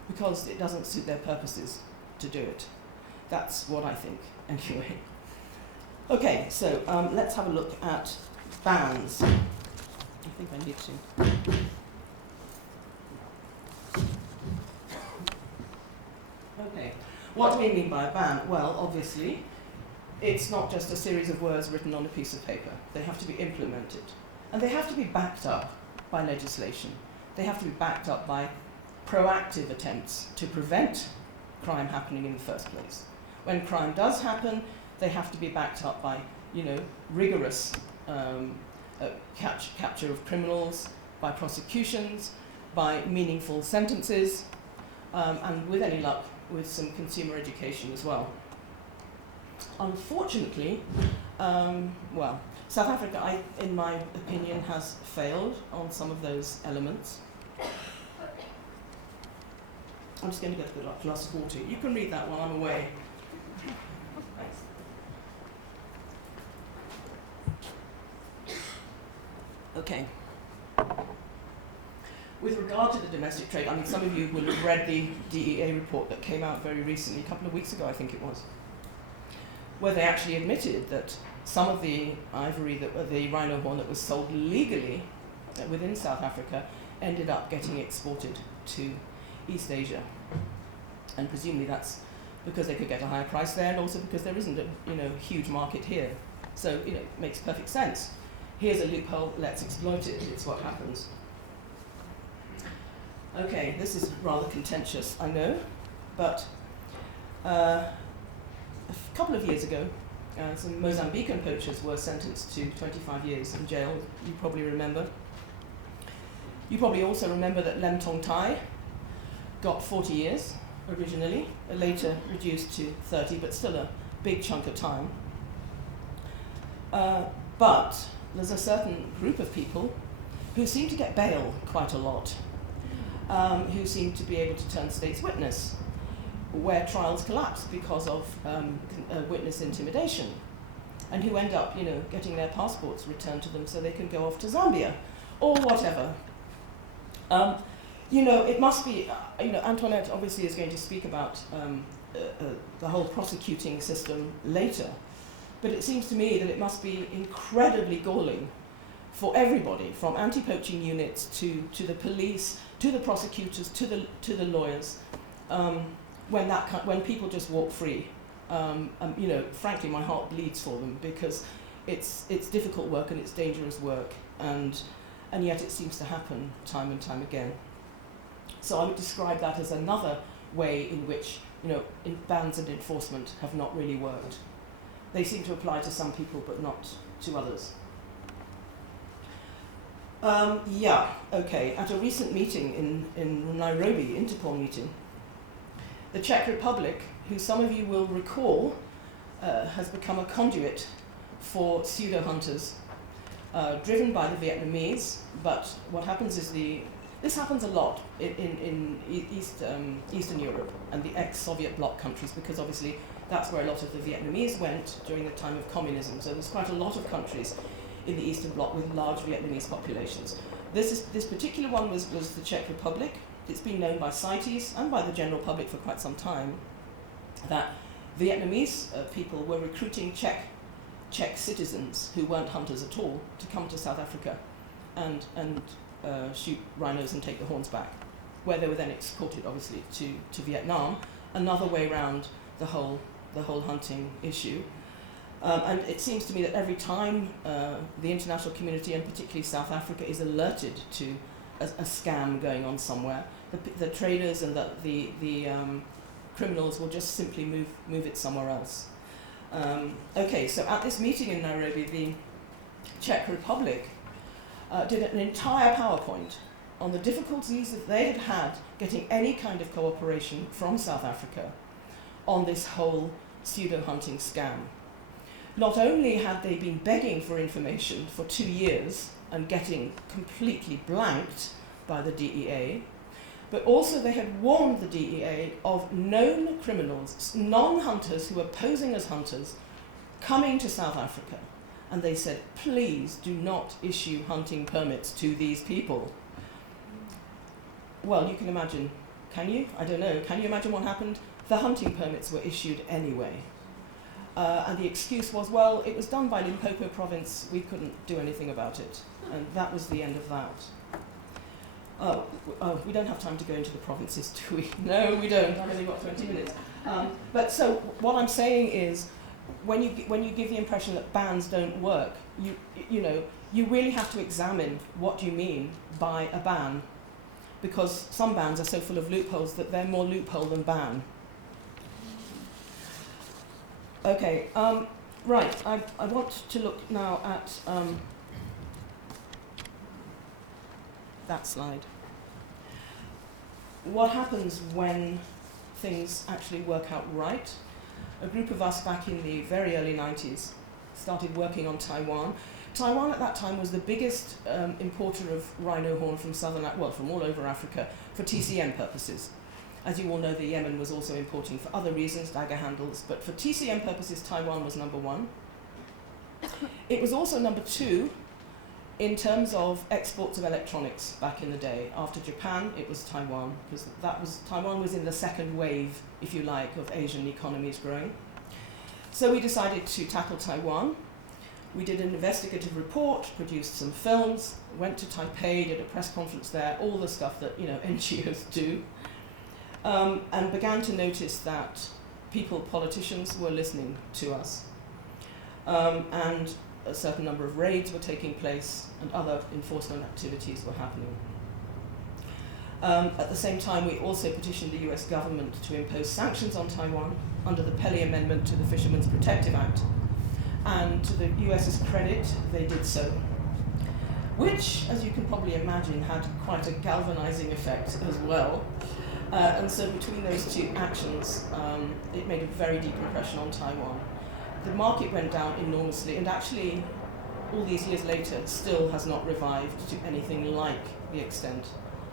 because it doesn't suit their purposes to do it. That's what I think, anyway. Okay, so let's have a look at bans. I think I need to. Okay, what do we mean by a ban? Well, obviously, it's not just a series of words written on a piece of paper. They have to be implemented. And they have to be backed up by legislation. They have to be backed up by proactive attempts to prevent crime happening in the first place. When crime does happen, they have to be backed up by, you know, rigorous capture of criminals, by prosecutions, by meaningful sentences, and with any luck, with some consumer education as well. Unfortunately, well, South Africa, in my opinion, has failed on some of those elements. I'm just going to get a glass of water. You can read that while I'm away. Thanks. Okay. With regard to the domestic trade, I mean, some of you will have read the DEA report that came out very recently, a couple of weeks ago, I think it was, where they actually admitted that some of the ivory, the rhino horn that was sold legally within South Africa ended up getting exported to East Asia. And presumably that's because they could get a higher price there, and also because there isn't a huge market here. So it makes perfect sense. Here's a loophole, let's exploit it. It's what happens. Okay, this is rather contentious, I know, but a couple of years ago, some Mozambican poachers were sentenced to 25 years in jail. You probably remember. You probably also remember that Lem Tong Tai got 40 years originally, later reduced to 30, but still a big chunk of time. But there's a certain group of people who seem to get bail quite a lot, who seem to be able to turn state's witness, where trials collapse because of witness intimidation, and who end up, getting their passports returned to them so they can go off to Zambia, or whatever. It must be, Antoinette obviously is going to speak about the whole prosecuting system later, but it seems to me that it must be incredibly galling for everybody, from anti-poaching units to the police, to the prosecutors, to the lawyers, when people just walk free. Frankly, my heart bleeds for them, because it's difficult work and it's dangerous work, and yet it seems to happen time and time again. So I would describe that as another way in which bans and enforcement have not really worked. They seem to apply to some people, but not to others. At a recent meeting in Nairobi, Interpol meeting, the Czech Republic, who some of you will recall, has become a conduit for pseudo-hunters, driven by the Vietnamese. But what happens is this happens a lot in Eastern Europe and the ex-Soviet bloc countries, because obviously that's where a lot of the Vietnamese went during the time of communism. So there's quite a lot of countries in the Eastern Bloc with large Vietnamese populations. This particular one was the Czech Republic. It's been known by CITES and by the general public for quite some time that Vietnamese people were recruiting Czech citizens who weren't hunters at all to come to South Africa and shoot rhinos and take the horns back, where they were then exported, obviously, to Vietnam. Another way around the whole hunting issue. And it seems to me that every time the international community, and particularly South Africa, is alerted to a scam going on somewhere, the traders and the criminals will just simply move it somewhere else. So at this meeting in Nairobi, the Czech Republic did an entire PowerPoint on the difficulties that they had had getting any kind of cooperation from South Africa on this whole pseudo-hunting scam. Not only had they been begging for information for 2 years and getting completely blanked by the DEA, but also they had warned the DEA of known criminals, non-hunters who were posing as hunters, coming to South Africa. And they said, please do not issue hunting permits to these people. Well, you can imagine, can you? I don't know. Can you imagine what happened? The hunting permits were issued anyway. And the excuse was, well, it was done by Limpopo province, we couldn't do anything about it. And that was the end of that. We don't have time to go into the provinces, do we? No, we don't. I've only got 20 minutes. But so what I'm saying is, when you give the impression that bans don't work, you really have to examine what you mean by a ban, because some bans are so full of loopholes that they're more loophole than ban. Okay, right, I want to look now at that slide. What happens when things actually work out right? A group of us back in the very early 90s started working on Taiwan. Taiwan at that time was the biggest importer of rhino horn from from all over Africa for TCM purposes. As you all know, the Yemen was also importing for other reasons, dagger handles, but for TCM purposes, Taiwan was number 1. It was also number 2 in terms of exports of electronics back in the day. After Japan, it was Taiwan, because Taiwan was in the second wave, if you like, of Asian economies growing. So we decided to tackle Taiwan. We did an investigative report, produced some films, went to Taipei, did a press conference there, all the stuff that NGOs do. and began to notice that politicians were listening to us. And a certain number of raids were taking place and other enforcement activities were happening. At the same time, we also petitioned the US government to impose sanctions on Taiwan under the Pelley Amendment to the Fishermen's Protective Act. And to the US's credit, they did so, which, as you can probably imagine, had quite a galvanizing effect as well. And so between those two actions, it made a very deep impression on Taiwan. The market went down enormously, and actually, all these years later, still has not revived to anything like the extent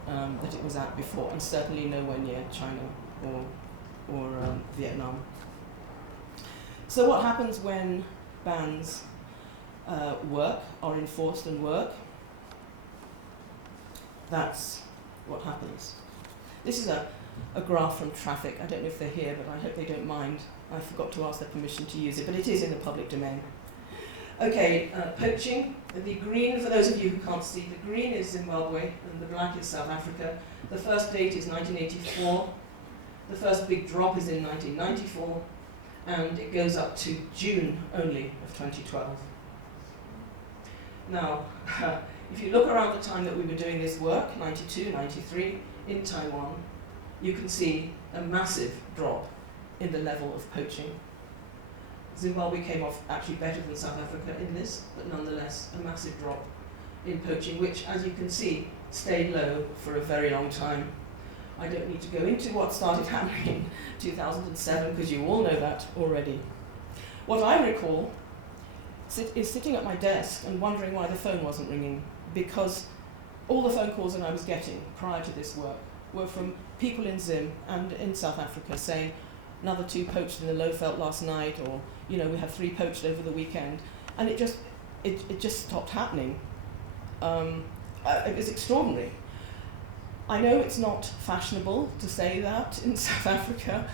that it was at before, and certainly nowhere near China or Vietnam. So what happens when bans are enforced and work? That's what happens. This is a graph from traffic. I don't know if they're here, but I hope they don't mind. I forgot to ask their permission to use it, but it is in the public domain. Okay, poaching. The green, for those of you who can't see, the green is Zimbabwe and the black is South Africa. The first date is 1984. The first big drop is in 1994, and it goes up to June only of 2012. Now, if you look around the time that we were doing this work, 92, 93, in Taiwan, you can see a massive drop in the level of poaching. Zimbabwe came off actually better than South Africa in this, but nonetheless a massive drop in poaching, which, as you can see, stayed low for a very long time. I don't need to go into what started happening in 2007, because you all know that already. What I recall is sitting at my desk and wondering why the phone wasn't ringing, because all the phone calls that I was getting prior to this work were from people in Zim and in South Africa saying, another 2 poached in the Lowveld last night, or we had 3 poached over the weekend, and it just stopped happening. It was extraordinary. I know it's not fashionable to say that in South Africa,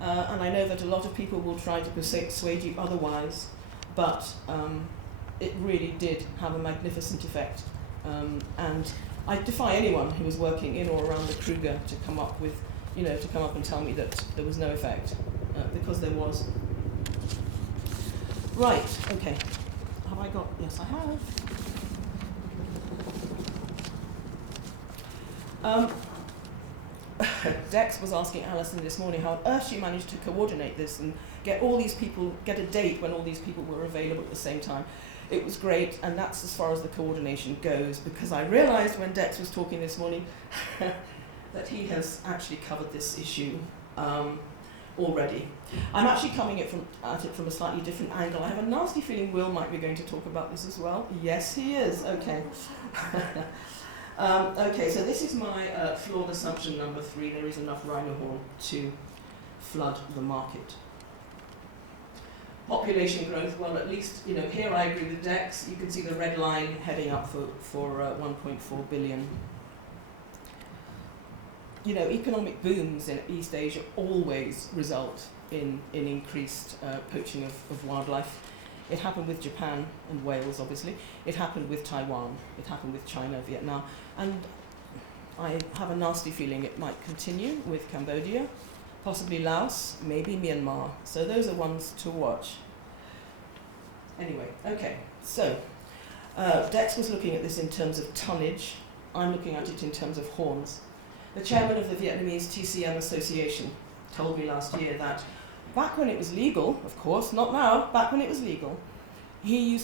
and I know that a lot of people will try to persuade you otherwise, but it really did have a magnificent effect. And I defy anyone who was working in or around the Kruger to come up with, to come up and tell me that there was no effect, because there was. Right, okay. Have I got, yes I have. Dex was asking Alison this morning how on earth she managed to coordinate this and get all these people, get a date when all these people were available at the same time. It was great, and that's as far as the coordination goes, because I realized when Dex was talking this morning that he has actually covered this issue already. I'm actually coming at it from a slightly different angle. I have a nasty feeling Will might be going to talk about this as well. Yes, he is. Okay. Okay, so this is my flawed assumption number 3. There is enough rhino horn to flood the market. Population growth, well, at least, here I agree with Dex. You can see the red line heading up for 1.4 billion. Economic booms in East Asia always result in increased poaching of wildlife. It happened with Japan and Wales, obviously. It happened with Taiwan. It happened with China, Vietnam. And I have a nasty feeling it might continue with Cambodia, possibly Laos, maybe Myanmar. So those are ones to watch. Anyway, okay. So Dex was looking at this in terms of tonnage. I'm looking at it in terms of horns. The chairman of the Vietnamese TCM Association told me last year that back when it was legal, of course, not now, back when it was legal, he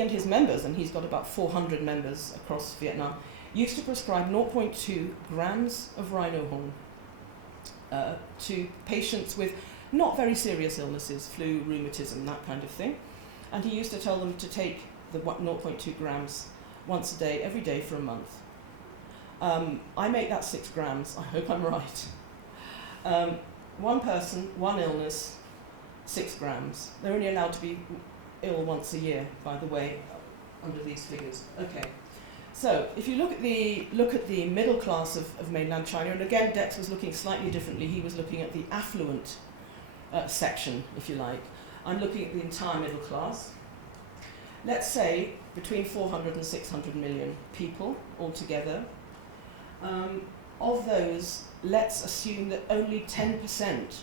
and his members, and he's got about 400 members across Vietnam, used to prescribe 0.2 grams of rhino horn to patients with not very serious illnesses, flu, rheumatism, that kind of thing. And he used to tell them to take the 0.2 grams once a day, every day for a month. I make that 6 grams. I hope I'm right. One person, one illness, 6 grams. They're only allowed to be ill once a year, by the way, under these figures. Okay. So if you look at the middle class of mainland China, and again Dex was looking slightly differently. He was looking at the affluent section, if you like. I'm looking at the entire middle class. Let's say between 400 and 600 million people altogether. of those, let's assume that only 10%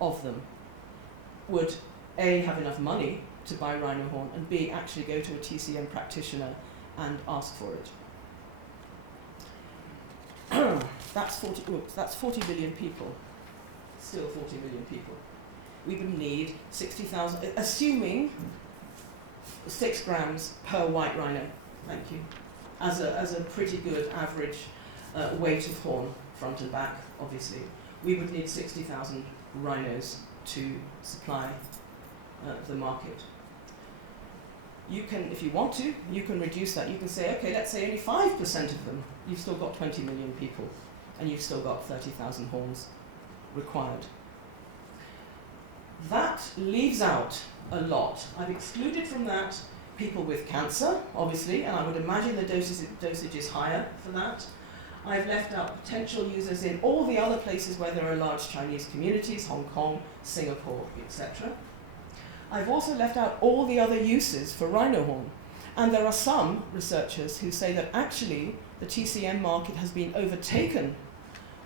of them would A, have enough money to buy rhino horn, and B, actually go to a TCM practitioner and ask for it. That's 40 billion people. Still 40 million people. We would need 60,000, assuming 6 grams per white rhino, thank you, as a pretty good average weight of horn, front and back, obviously. We would need 60,000 rhinos to supply the market. You can, if you want to, you can reduce that. You can say, okay, let's say only 5% of them. You've still got 20 million people, and you've still got 30,000 horns required. That leaves out a lot. I've excluded from that people with cancer, obviously, and I would imagine the dosage is higher for that. I've left out potential users in all the other places where there are large Chinese communities, Hong Kong, Singapore, etc. I've also left out all the other uses for rhino horn. And there are some researchers who say that actually the TCM market has been overtaken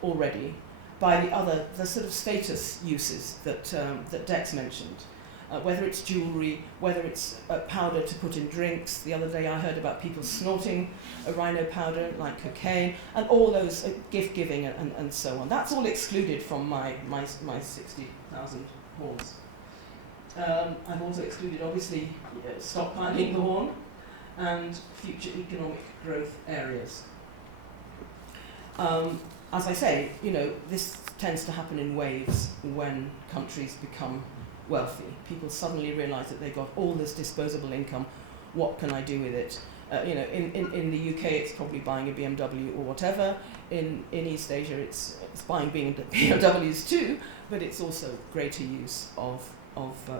already by the sort of status uses that Dex mentioned. Whether it's jewelry, whether it's powder to put in drinks. The other day I heard about people snorting a rhino powder like cocaine, and all those gift giving and so on. That's all excluded from my 60,000 horns. I've also excluded, obviously, stockpiling the horn and future economic growth areas. As I say, this tends to happen in waves when countries become wealthy. People suddenly realise that they've got all this disposable income. What can I do with it? In the UK, it's probably buying a BMW or whatever. In East Asia, it's buying BMWs too, but it's also greater use of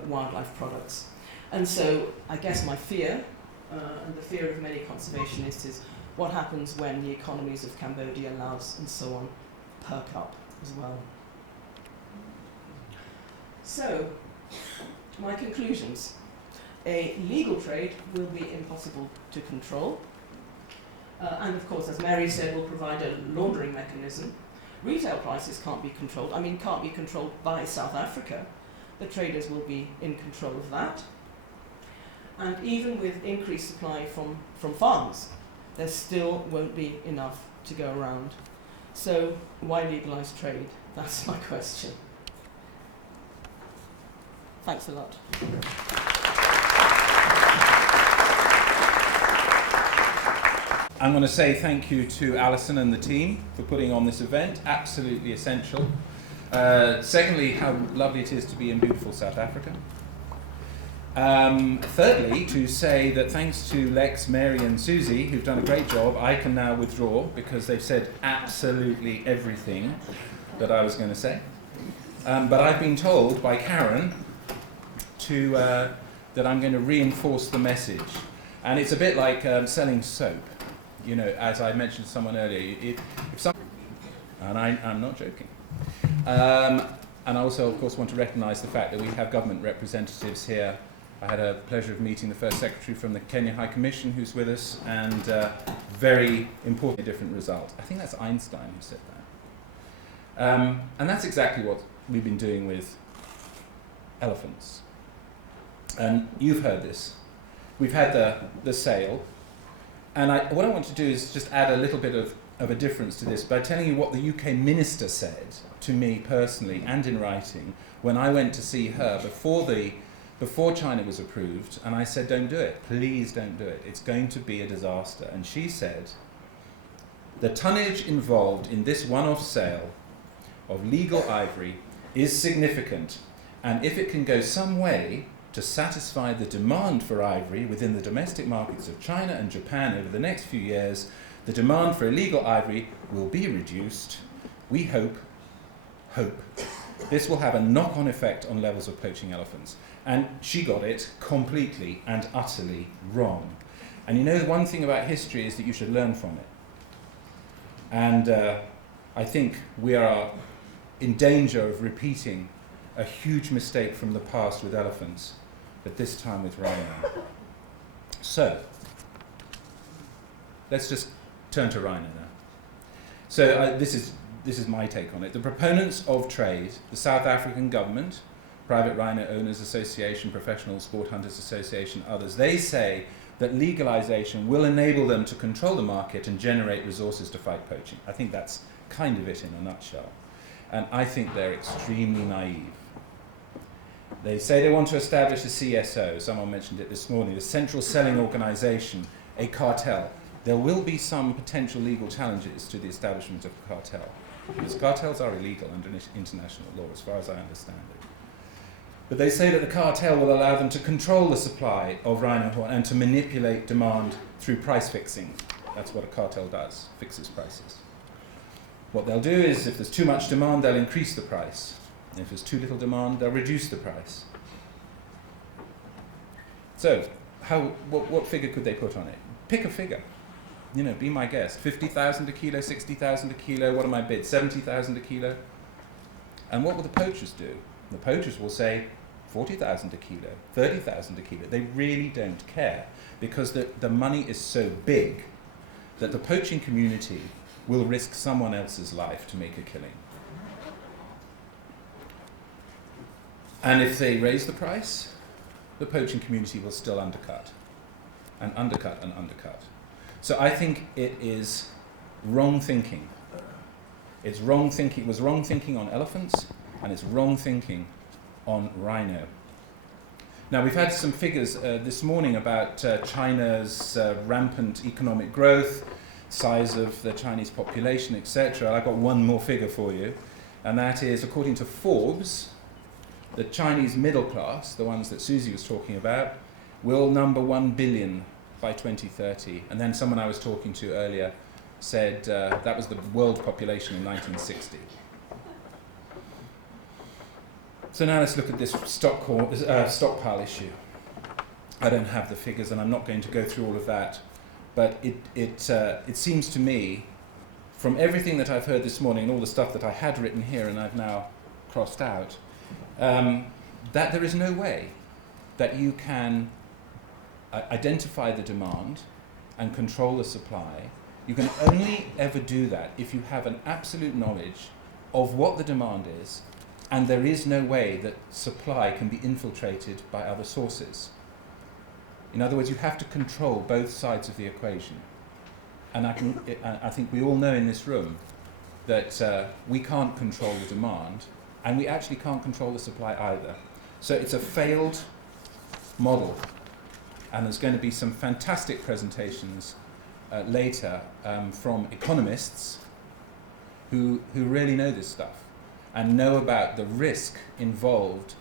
wildlife products. And so I guess my fear, and the fear of many conservationists, is what happens when the economies of Cambodia, Laos and so on perk up as well. So, my conclusions. A legal trade will be impossible to control. And of course, as Mary said, will provide a laundering mechanism. Retail prices can't be controlled. Can't be controlled by South Africa. The traders will be in control of that. And even with increased supply from farms, there still won't be enough to go around. So why legalise trade? That's my question. Thanks a lot. I'm going to say thank you to Alison and the team for putting on this event. Absolutely essential. Secondly, how lovely it is to be in beautiful South Africa. Thirdly, to say that thanks to Lex, Mary and Susie, who've done a great job, I can now withdraw because they've said absolutely everything that I was going to say. But I've been told by Karen that I'm going to reinforce the message. And it's a bit like selling soap. As I mentioned to someone earlier, if someone, and I'm not joking. And I also, of course, want to recognise the fact that we have government representatives here. I had a pleasure of meeting the First Secretary from the Kenya High Commission who's with us, and very important, different result. I think that's Einstein who said that. And that's exactly what we've been doing with elephants. And you've heard this. We've had the sale. And what I want to do is just add a little bit of a difference to this by telling you what the UK minister said to me personally and in writing when I went to see her before China was approved, and I said, don't do it, please don't do it, it's going to be a disaster. And she said, the tonnage involved in this one-off sale of legal ivory is significant, and if it can go some way to satisfy the demand for ivory within the domestic markets of China and Japan over the next few years, the demand for illegal ivory will be reduced. We hope this will have a knock-on effect on levels of poaching elephants. And she got it completely and utterly wrong. And one thing about history is that you should learn from it. And I think we are in danger of repeating a huge mistake from the past with elephants, but this time with rhino. So, let's just turn to rhino now. So this is my take on it. The proponents of trade, the South African government, Private Rhino Owners Association, Professional Sport Hunters Association, others, they say that legalization will enable them to control the market and generate resources to fight poaching. I think that's kind of it in a nutshell. And I think they're extremely naive. They say they want to establish a CSO, someone mentioned it this morning, the Central Selling Organization, a cartel. There will be some potential legal challenges to the establishment of a cartel, because cartels are illegal under international law, as far as I understand it. But they say that the cartel will allow them to control the supply of rhino horn and to manipulate demand through price fixing. That's what a cartel does, fixes prices. What they'll do is, if there's too much demand, they'll increase the price. If there's too little demand, they'll reduce the price. So, what figure could they put on it? Pick a figure. You know, be my guest. 50,000 a kilo, 60,000 a kilo, what are my bids? 70,000 a kilo? And what will the poachers do? The poachers will say 40,000 a kilo, 30,000 a kilo. They really don't care, because the money is so big that the poaching community will risk someone else's life to make a killing. And if they raise the price, the poaching community will still undercut, and undercut, and undercut. So I think it is wrong thinking. It's wrong thinking. It was wrong thinking on elephants, and it's wrong thinking on rhino. Now, we've had some figures this morning about China's rampant economic growth, size of the Chinese population, etc. I've got one more figure for you, and that is, according to Forbes, the Chinese middle class, the ones that Susie was talking about, will number 1 billion by 2030. And then someone I was talking to earlier said that was the world population in 1960. So now let's look at this stockpile issue. I don't have the figures, and I'm not going to go through all of that, but it seems to me, from everything that I've heard this morning and all the stuff that I had written here and I've now crossed out, that there is no way that you can identify the demand and control the supply. You can only ever do that if you have an absolute knowledge of what the demand is, and there is no way that supply can be infiltrated by other sources. In other words, you have to control both sides of the equation. And I think we all know in this room that we can't control the demand, and we actually can't control the supply either. So it's a failed model. And there's going to be some fantastic presentations later from economists who really know this stuff and know about the risk involved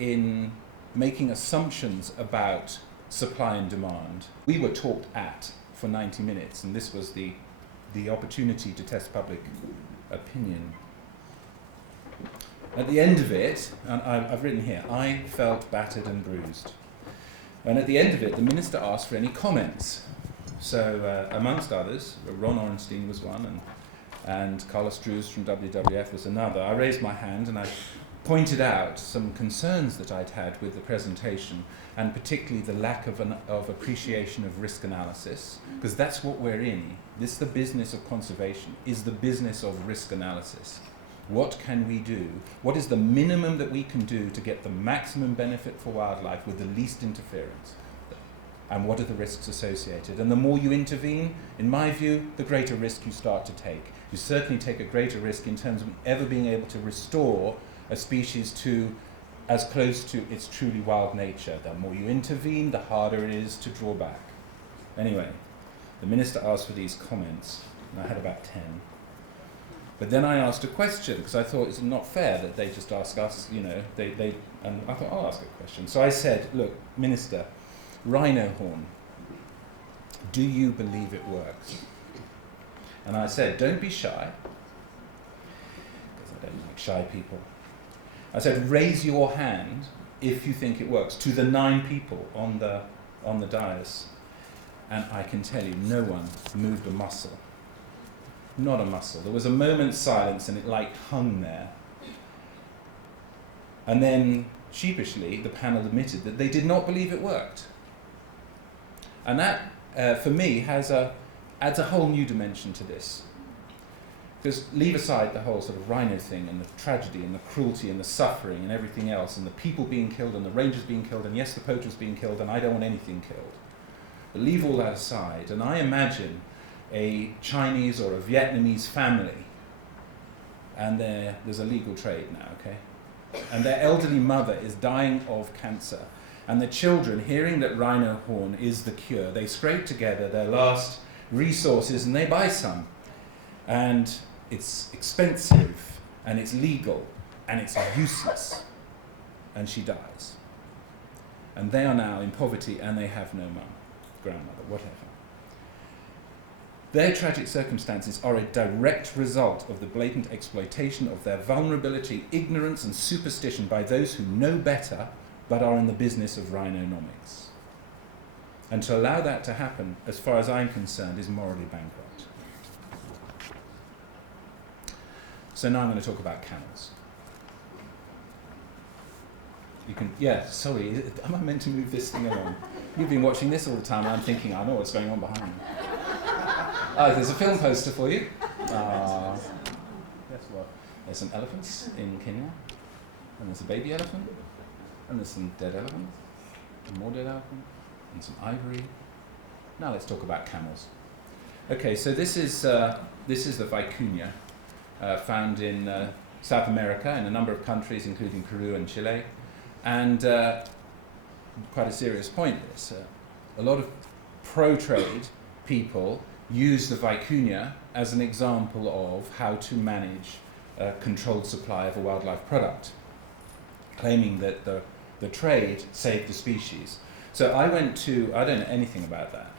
in making assumptions about supply and demand. We were talked at for 90 minutes, and this was the opportunity to test public opinion. At the end of it, and I've written here, I felt battered and bruised. And at the end of it, the minister asked for any comments. So, amongst others, Ron Orenstein was one, and Carlos Drews from WWF was another. I raised my hand and I pointed out some concerns that I'd had with the presentation, and particularly the lack of appreciation of risk analysis, because that's what we're in. This, the business of conservation, is the business of risk analysis. What can we do? What is the minimum that we can do to get the maximum benefit for wildlife with the least interference? And what are the risks associated? And the more you intervene, in my view, the greater risk you start to take. You certainly take a greater risk in terms of ever being able to restore a species to as close to its truly wild nature. The more you intervene, the harder it is to draw back. Anyway, the minister asked for these comments, and I had about 10. But then I asked a question, because I thought it's not fair that they just ask us, you know, and I thought I'll ask a question. So I said, look, Minister, rhino horn, do you believe it works? And I said, don't be shy, because I don't like shy people. I said, raise your hand if you think it works, to the 9 people on the dais. And I can tell you, no one moved a muscle. Not a muscle. There was a moment's silence, and it like hung there. And then, sheepishly, the panel admitted that they did not believe it worked. And that, for me, adds a whole new dimension to this. Because leave aside the whole sort of rhino thing and the tragedy and the cruelty and the suffering and everything else and the people being killed and the rangers being killed and yes, the poachers being killed and I don't want anything killed. But leave all that aside and I imagine a Chinese or a Vietnamese family and there's a legal trade now, okay? And their elderly mother is dying of cancer and the children, hearing that rhino horn is the cure, they scrape together their last resources and they buy some. And it's expensive, and it's legal, and it's useless. And she dies. And they are now in poverty, and they have no mum, grandmother, whatever. Their tragic circumstances are a direct result of the blatant exploitation of their vulnerability, ignorance, and superstition by those who know better, but are in the business of rhinomics. And to allow that to happen, as far as I'm concerned, is morally bankrupt. So now I'm going to talk about camels. You can, yeah, sorry, am I meant to move this thing along? You've been watching this all the time, and I'm thinking, I know what's going on behind me. There's a film poster for you. Guess what? There's some elephants in Kenya, and there's a baby elephant, and there's some dead elephants, and more dead elephants, and some ivory. Now let's talk about camels. Okay, so this is the vicuña. Found in South America in a number of countries, including Peru and Chile. And quite a serious point, this. A lot of pro-trade people use the vicuña as an example of how to manage a controlled supply of a wildlife product, claiming that the trade saved the species. So I went to, I don't know anything about that,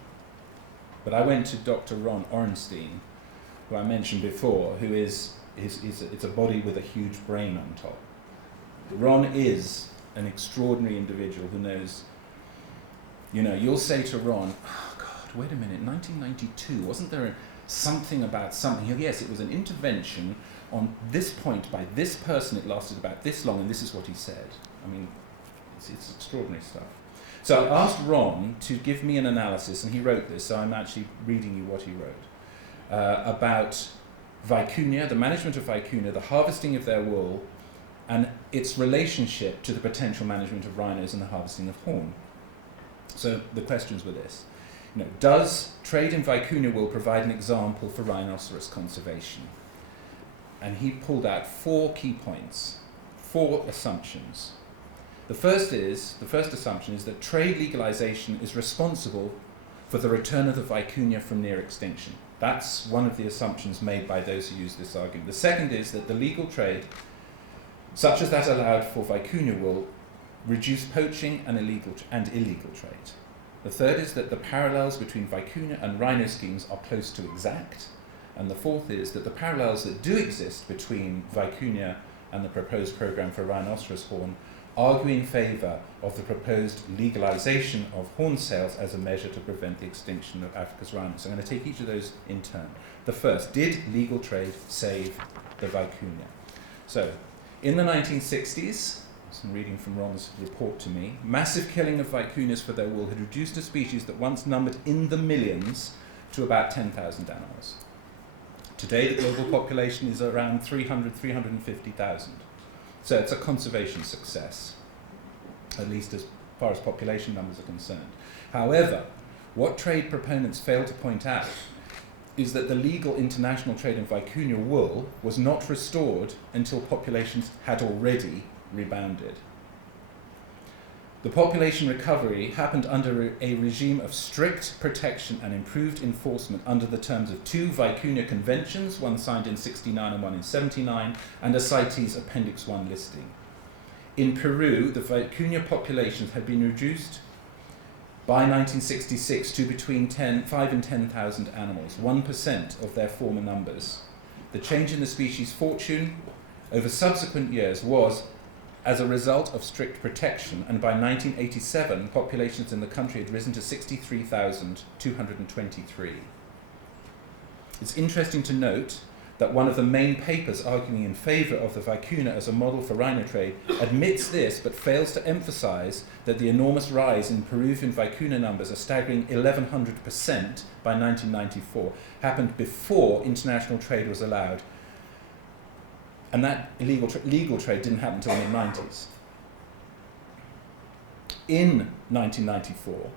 but I went to Dr. Ron Ornstein, who I mentioned before, who it's a body with a huge brain on top. Ron is an extraordinary individual who knows, you'll say to Ron, oh God, wait a minute, 1992, wasn't there something about something? Yes, it was an intervention on this point by this person, it lasted about this long, and this is what he said. I mean, it's extraordinary stuff. So I asked Ron to give me an analysis, and he wrote this, so I'm actually reading you what he wrote, about vicuña, the management of vicuña, the harvesting of their wool, and its relationship to the potential management of rhinos and the harvesting of horn. So the questions were this. Does trade in vicuña wool provide an example for rhinoceros conservation? And he pulled out 4 key points, 4 assumptions. The first assumption is that trade legalization is responsible for the return of the vicuña from near extinction. That's one of the assumptions made by those who use this argument. The second is that the legal trade, such as that allowed for vicuña wool, reduce poaching and illegal trade. The third is that the parallels between vicuña and rhino schemes are close to exact. And the fourth is that the parallels that do exist between vicuña and the proposed program for rhinoceros horn argue in favour of the proposed legalisation of horn sales as a measure to prevent the extinction of Africa's rhinos. So I'm going to take each of those in turn. The first, did legal trade save the vicuña? So, in the 1960s, some reading from Ron's report to me, massive killing of vicuñas for their wool had reduced a species that once numbered in the millions to about 10,000 animals. Today, the global population is around 350,000. So it's a conservation success, at least as far as population numbers are concerned. However, what trade proponents fail to point out is that the legal international trade in vicuña wool was not restored until populations had already rebounded. The population recovery happened under a regime of strict protection and improved enforcement under the terms of 2 vicuña conventions, one signed in 69 and one in 79, and a CITES Appendix 1 listing. In Peru, the vicuña populations had been reduced by 1966 to between 5 and 10,000 animals, 1% of their former numbers. The change in the species' fortune over subsequent years was as a result of strict protection, and by 1987, populations in the country had risen to 63,223. It's interesting to note that one of the main papers arguing in favour of the vicuña as a model for rhino trade admits this, but fails to emphasise that the enormous rise in Peruvian vicuña numbers, a staggering 1,100% by 1994, happened before international trade was allowed And that legal trade didn't happen until the mid-90s. In 1994,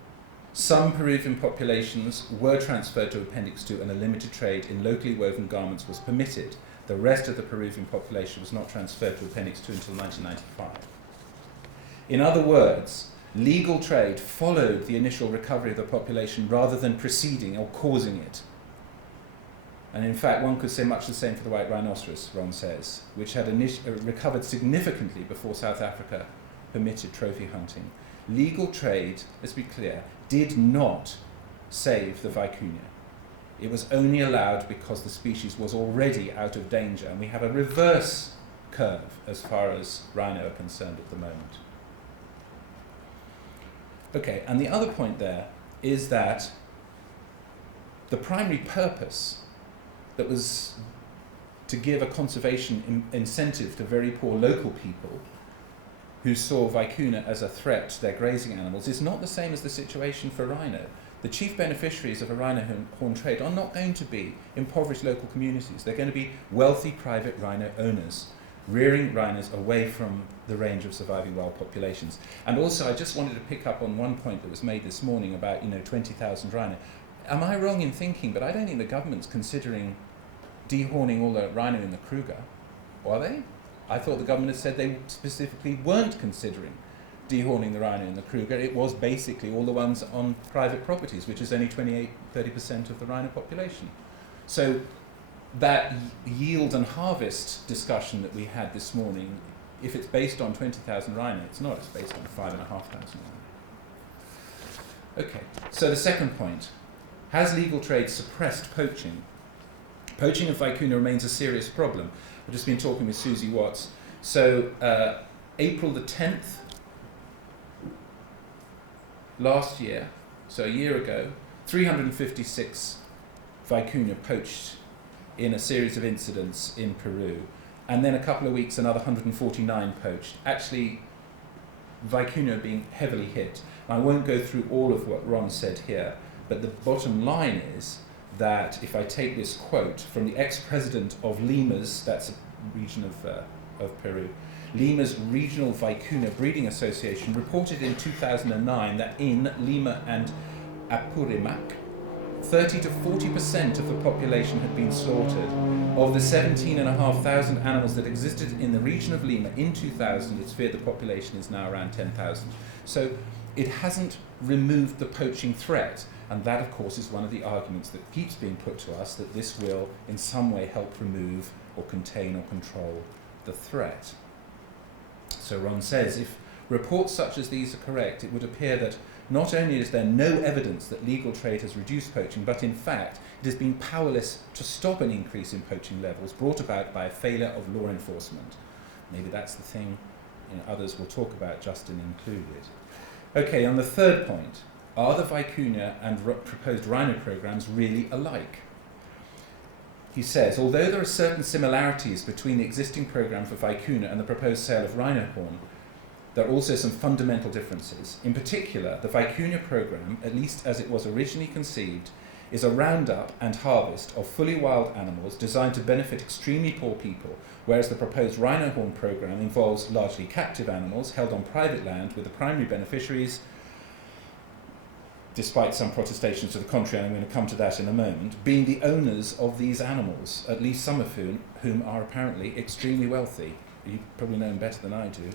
some Peruvian populations were transferred to Appendix 2 and a limited trade in locally woven garments was permitted. The rest of the Peruvian population was not transferred to Appendix 2 until 1995. In other words, legal trade followed the initial recovery of the population rather than preceding or causing it. And in fact, one could say much the same for the white rhinoceros, Ron says, which had recovered significantly before South Africa permitted trophy hunting. Legal trade, let's be clear, did not save the vicuña. It was only allowed because the species was already out of danger, and we have a reverse curve as far as rhino are concerned at the moment. Okay, and the other point there is that the primary purpose that was to give a conservation incentive to very poor local people who saw vicuña as a threat to their grazing animals is not the same as the situation for rhino. The chief beneficiaries of a rhino horn trade are not going to be impoverished local communities. They're going to be wealthy private rhino owners, rearing rhinos away from the range of surviving wild populations. And also, I just wanted to pick up on one point that was made this morning about 20,000 rhino. Am I wrong in thinking, but I don't think the government's considering dehorning all the rhino in the Kruger, are they? I thought the government had said they specifically weren't considering dehorning the rhino in the Kruger. It was basically all the ones on private properties, which is only 28-30% of the rhino population. So that yield and harvest discussion that we had this morning, if it's based on 20,000 rhino, it's not, it's based on 5,500 rhino. Okay, so the second point, has legal trade suppressed poaching? Poaching of vicuña remains a serious problem. I've just been talking with Susie Watts. So April the 10th last year, so a year ago, 356 vicuña poached in a series of incidents in Peru. And then a couple of weeks, another 149 poached. Actually, vicuña being heavily hit. I won't go through all of what Ron said here, but the bottom line is that if I take this quote from the ex-president of Lima's, that's a region of Peru, Lima's Regional Vicuña Breeding Association reported in 2009 that in Lima and Apurimac, 30 to 40% of the population had been slaughtered. Of the 17,500 animals that existed in the region of Lima in 2000, it's feared the population is now around 10,000. So it hasn't removed the poaching threat. And that, of course, is one of the arguments that keeps being put to us, that this will in some way help remove or contain or control the threat. So Ron says, if reports such as these are correct, it would appear that not only is there no evidence that legal trade has reduced poaching, but in fact it has been powerless to stop an increase in poaching levels brought about by a failure of law enforcement. Maybe that's the thing others will talk about, Justin included. Okay, on the third point, are the vicuña and proposed rhino programs really alike? He says, although there are certain similarities between the existing program for vicuña and the proposed sale of rhino horn, there are also some fundamental differences. In particular, the vicuña program, at least as it was originally conceived, is a roundup and harvest of fully wild animals designed to benefit extremely poor people, whereas the proposed rhino horn program involves largely captive animals held on private land with the primary beneficiaries, despite some protestations to the contrary, and I'm going to come to that in a moment, being the owners of these animals, at least some of whom are apparently extremely wealthy. You probably know them better than I do.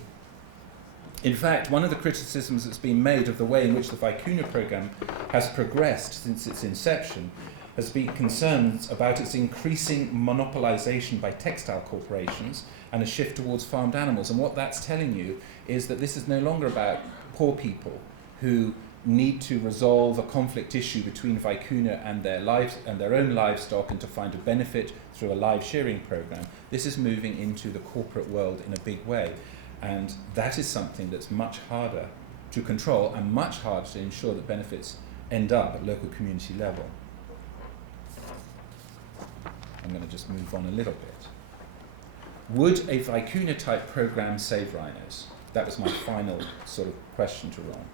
In fact, one of the criticisms that's been made of the way in which the vicuña program has progressed since its inception has been concerns about its increasing monopolization by textile corporations and a shift towards farmed animals. And what that's telling you is that this is no longer about poor people who need to resolve a conflict issue between vicuña and their own livestock and to find a benefit through a live shearing program. This is moving into the corporate world in a big way, and that is something that's much harder to control and much harder to ensure that benefits end up at local community level. I'm going to just move on a little bit. Would a vicuña type program save rhinos? That was my final sort of question to Ron.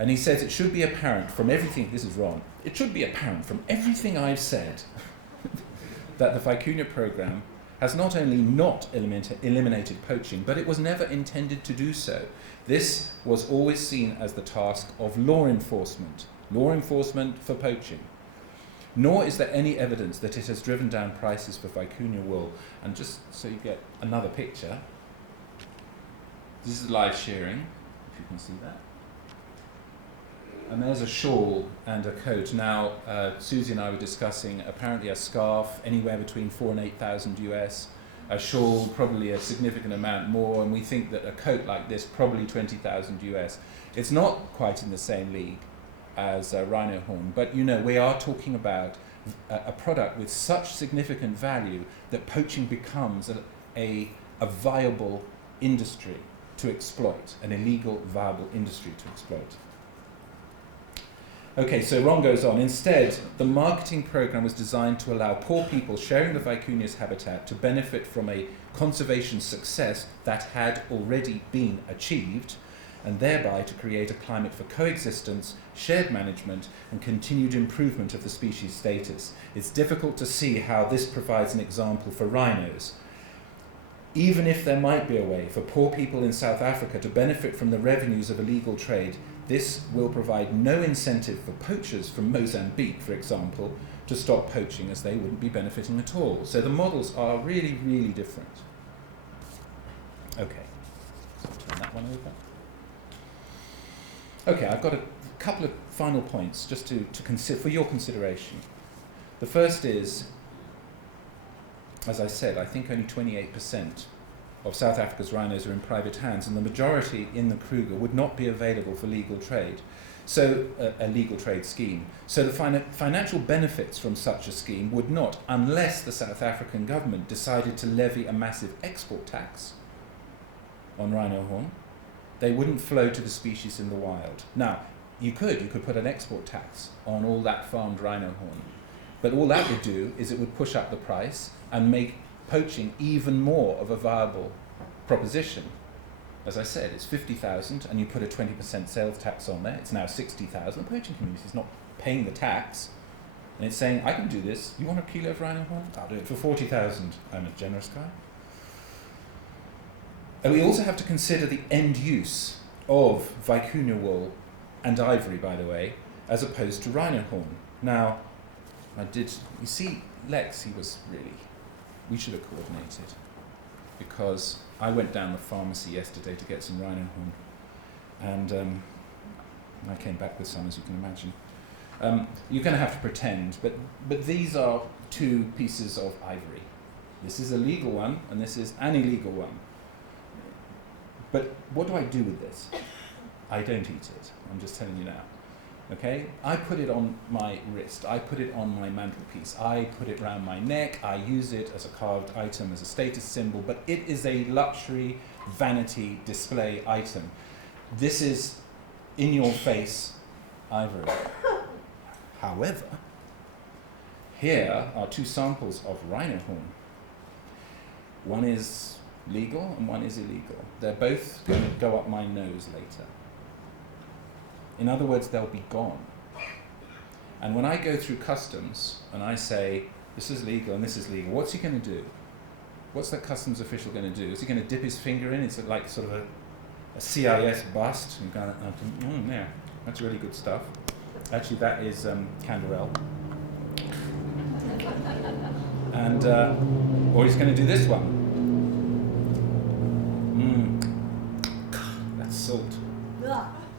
And he says it should be apparent from everything, this is Ron, it should be apparent from everything I've said that the vicuña program has not only not eliminated poaching, but it was never intended to do so. This was always seen as the task of law enforcement for poaching. Nor is there any evidence that it has driven down prices for vicuña wool. And just so you get another picture, this is live shearing, if you can see that. And there's a shawl and a coat. Now, Susie and I were discussing apparently a scarf anywhere between 4,000 and 8,000 US, a shawl probably a significant amount more, and we think that a coat like this probably 20,000 US. It's not quite in the same league as rhino horn, but you know, we are talking about a product with such significant value that poaching becomes a viable industry to exploit, an illegal viable industry to exploit. Okay, so Ron goes on. Instead, the marketing program was designed to allow poor people sharing the vicuña's habitat to benefit from a conservation success that had already been achieved, and thereby to create a climate for coexistence, shared management, and continued improvement of the species status. It's difficult to see how this provides an example for rhinos. Even if there might be a way for poor people in South Africa to benefit from the revenues of illegal trade, this will provide no incentive for poachers from Mozambique, for example, to stop poaching, as they wouldn't be benefiting at all. So the models are really, really different. Okay, so turn that one over. Okay, I've got a couple of final points just to consider for your consideration. The first is, as I said, I think only 28% of South Africa's rhinos are in private hands, and the majority in the Kruger would not be available for legal trade. So, a legal trade scheme. So the financial benefits from such a scheme would not, unless the South African government decided to levy a massive export tax on rhino horn, they wouldn't flow to the species in the wild. Now, you could put an export tax on all that farmed rhino horn, but all that would do is it would push up the price and make poaching even more of a viable proposition. As I said, it's 50,000 and you put a 20% sales tax on there, it's now 60,000. The poaching community is not paying the tax, and it's saying, I can do this, you want a kilo of rhino horn? I'll do it for 40,000. I'm a generous guy. And we also have to consider the end use of vicuña wool and ivory, by the way, as opposed to rhino horn. Now, you see, Lex, we should have coordinated, because I went down the pharmacy yesterday to get some rhino horn, and I came back with some, as you can imagine. You're going to have to pretend, but these are two pieces of ivory. This is a legal one, and this is an illegal one. But what do I do with this? I don't eat it. I'm just telling you now. Okay? I put it on my wrist. I put it on my mantelpiece. I put it round my neck. I use it as a carved item, as a status symbol. But it is a luxury, vanity display item. This is in-your-face ivory. However, here are two samples of rhino horn. One is legal and one is illegal. They're both going to go up my nose later. In other words, they'll be gone. And when I go through customs and I say, this is legal and this is legal, what's he going to do? What's that customs official going to do? Is he going to dip his finger in? Is it like sort of a CIS bust? And go, yeah, that's really good stuff. Actually, that is Canderel. And, or he's going to do this one. That's salt.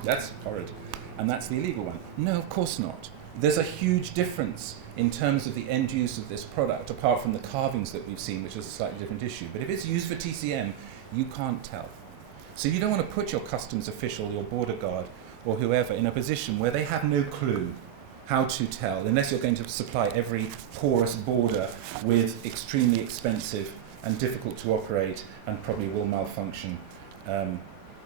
That's horrid. And that's the illegal one. No, of course not. There's a huge difference in terms of the end use of this product, apart from the carvings that we've seen, which is a slightly different issue. But if it's used for TCM, you can't tell. So you don't want to put your customs official, your border guard, or whoever in a position where they have no clue how to tell, unless you're going to supply every porous border with extremely expensive and difficult to operate and probably will malfunction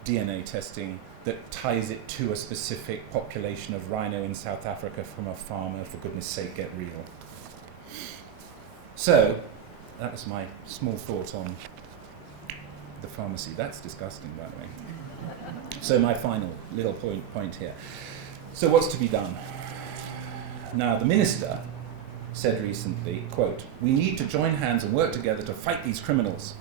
DNA testing that ties it to a specific population of rhino in South Africa from a farmer. For goodness sake, get real. So, that was my small thought on the pharmacy. That's disgusting, by the way. So my final little point here. So what's to be done? Now, the minister said recently, quote, "We need to join hands and work together to fight these criminals.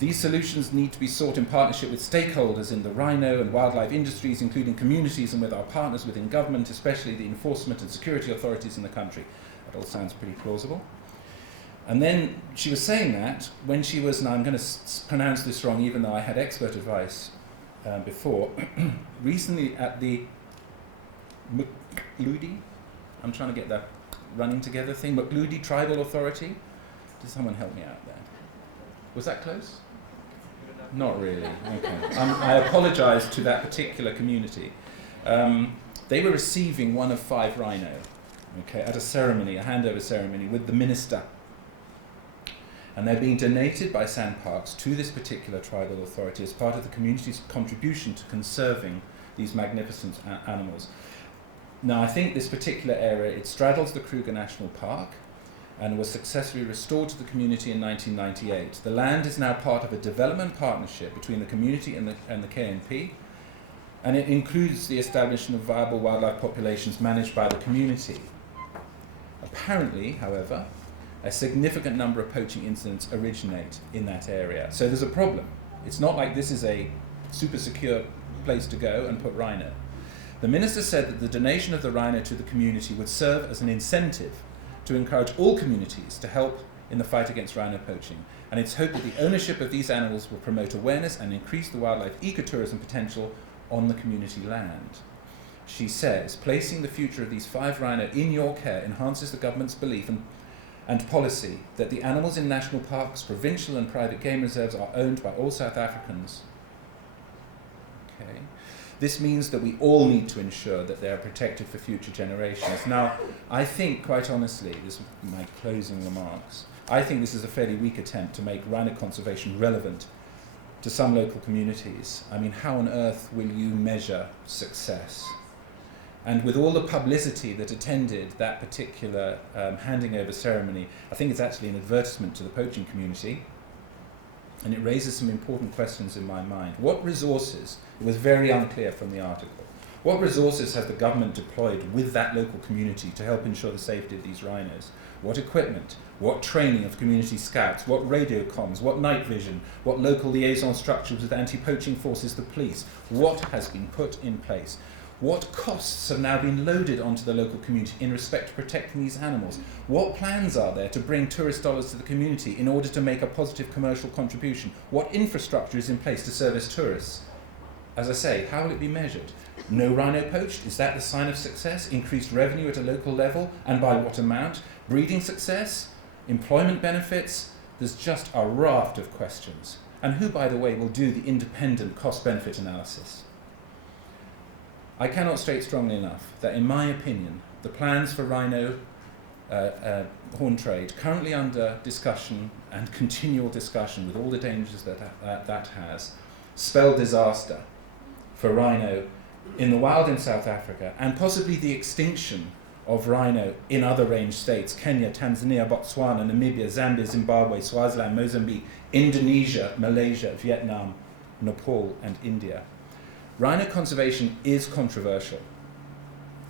These solutions need to be sought in partnership with stakeholders in the rhino and wildlife industries, including communities, and with our partners within government, especially the enforcement and security authorities in the country." That all sounds pretty plausible. And then she was saying that when she was, and I'm going to pronounce this wrong even though I had expert advice before, recently at the Mcludi, I'm trying to get that running together thing, Mcludi Tribal Authority. Did someone help me out there? Was that close? Not really. Okay. I apologise to that particular community. They were receiving one of 5 rhino, okay, at a ceremony, a handover ceremony with the minister. And they're being donated by Sandparks to this particular tribal authority as part of the community's contribution to conserving these magnificent animals. Now, I think this particular area, it straddles the Kruger National Park and was successfully restored to the community in 1998. The land is now part of a development partnership between the community and the KNP, and it includes the establishment of viable wildlife populations managed by the community. Apparently, however, a significant number of poaching incidents originate in that area. So there's a problem. It's not like this is a super secure place to go and put rhino. The minister said that the donation of the rhino to the community would serve as an incentive to encourage all communities to help in the fight against rhino poaching. And it's hoped that the ownership of these animals will promote awareness and increase the wildlife ecotourism potential on the community land. She says, placing the future of these 5 rhino in your care enhances the government's belief and policy that the animals in national parks, provincial and private game reserves are owned by all South Africans. Okay. This means that we all need to ensure that they are protected for future generations. Now, I think, quite honestly, this is my closing remarks, I think this is a fairly weak attempt to make rhino conservation relevant to some local communities. I mean, how on earth will you measure success? And with all the publicity that attended that particular handing over ceremony, I think it's actually an advertisement to the poaching community, and it raises some important questions in my mind. What resources, it was very unclear from the article, what resources has the government deployed with that local community to help ensure the safety of these rhinos? What equipment? What training of community scouts? What radio comms? What night vision? What local liaison structures with anti-poaching forces, the police? What has been put in place? What costs have now been loaded onto the local community in respect to protecting these animals? What plans are there to bring tourist dollars to the community in order to make a positive commercial contribution? What infrastructure is in place to service tourists? As I say, how will it be measured? No rhino poached? Is that the sign of success? Increased revenue at a local level? And by what amount? Breeding success? Employment benefits? There's just a raft of questions. And who, by the way, will do the independent cost-benefit analysis? I cannot state strongly enough that, in my opinion, the plans for rhino horn trade, currently under discussion and continual discussion with all the dangers that has, spell disaster for rhino in the wild in South Africa, and possibly the extinction of rhino in other range states: Kenya, Tanzania, Botswana, Namibia, Zambia, Zimbabwe, Swaziland, Mozambique, Indonesia, Malaysia, Vietnam, Nepal, and India. Rhino conservation is controversial,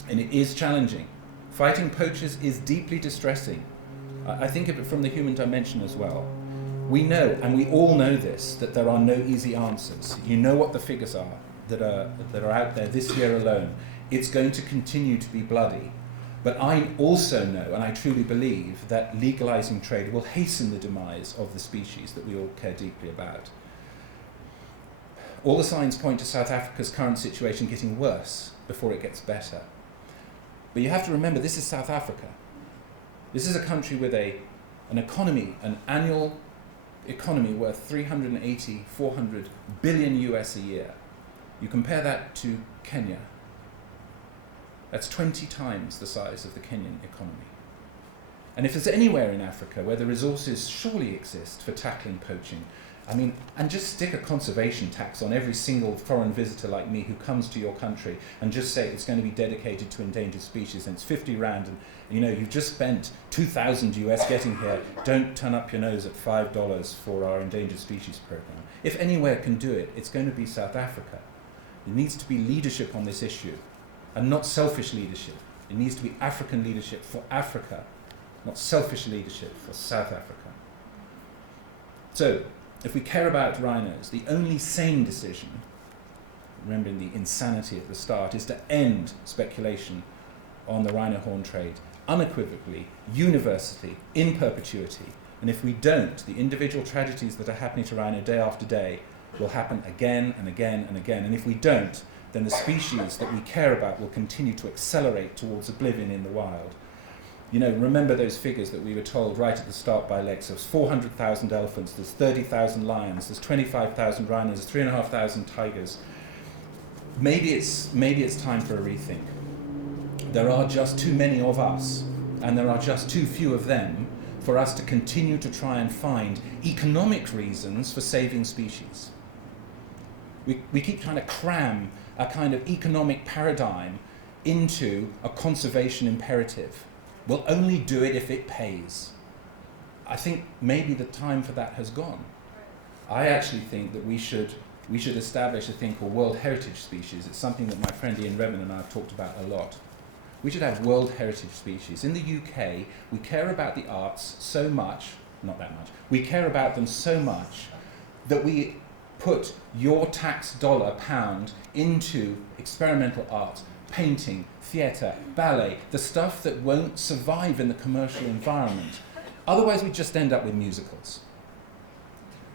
and it is challenging. Fighting poachers is deeply distressing. I think of it from the human dimension as well. We know, and we all know this, that there are no easy answers. You know what the figures are that are out there this year alone. It's going to continue to be bloody. But I also know, and I truly believe, that legalizing trade will hasten the demise of the species that we all care deeply about. All the signs point to South Africa's current situation getting worse before it gets better. But you have to remember, this is South Africa. This is a country with an economy, an annual economy worth 380, 400 billion US a year. You compare that to Kenya. That's 20 times the size of the Kenyan economy. And if there's anywhere in Africa where the resources surely exist for tackling poaching, I mean, and just stick a conservation tax on every single foreign visitor like me who comes to your country and just say it's going to be dedicated to endangered species and it's 50 rand and, you know, you've just spent 2,000 US getting here, don't turn up your nose at $5 for our endangered species program. If anywhere can do it, it's going to be South Africa. There needs to be leadership on this issue, and not selfish leadership. It needs to be African leadership for Africa not selfish leadership for South Africa. So, if we care about rhinos, the only sane decision, remembering the insanity at the start, is to end speculation on the rhino horn trade unequivocally, universally, in perpetuity. And if we don't, the individual tragedies that are happening to rhino day after day will happen again and again and again. And if we don't, then the species that we care about will continue to accelerate towards oblivion in the wild. You know, remember those figures that we were told right at the start by Lex. There's 400,000 elephants, there's 30,000 lions, there's 25,000 rhinos, there's 3,500 tigers. Maybe it's time for a rethink. There are just too many of us, and there are just too few of them for us to continue to try and find economic reasons for saving species. We keep trying to cram a kind of economic paradigm into a conservation imperative. We'll only do it if it pays. I think maybe the time for that has gone. I actually think that we should establish a thing called World Heritage Species. It's something that my friend Ian Redman and I have talked about a lot. We should have World Heritage Species. In the UK, we care about the arts so much, not that much, we care about them so much that we put your tax dollar pound into experimental art, painting, theatre, ballet, the stuff that won't survive in the commercial environment. Otherwise, we just end up with musicals.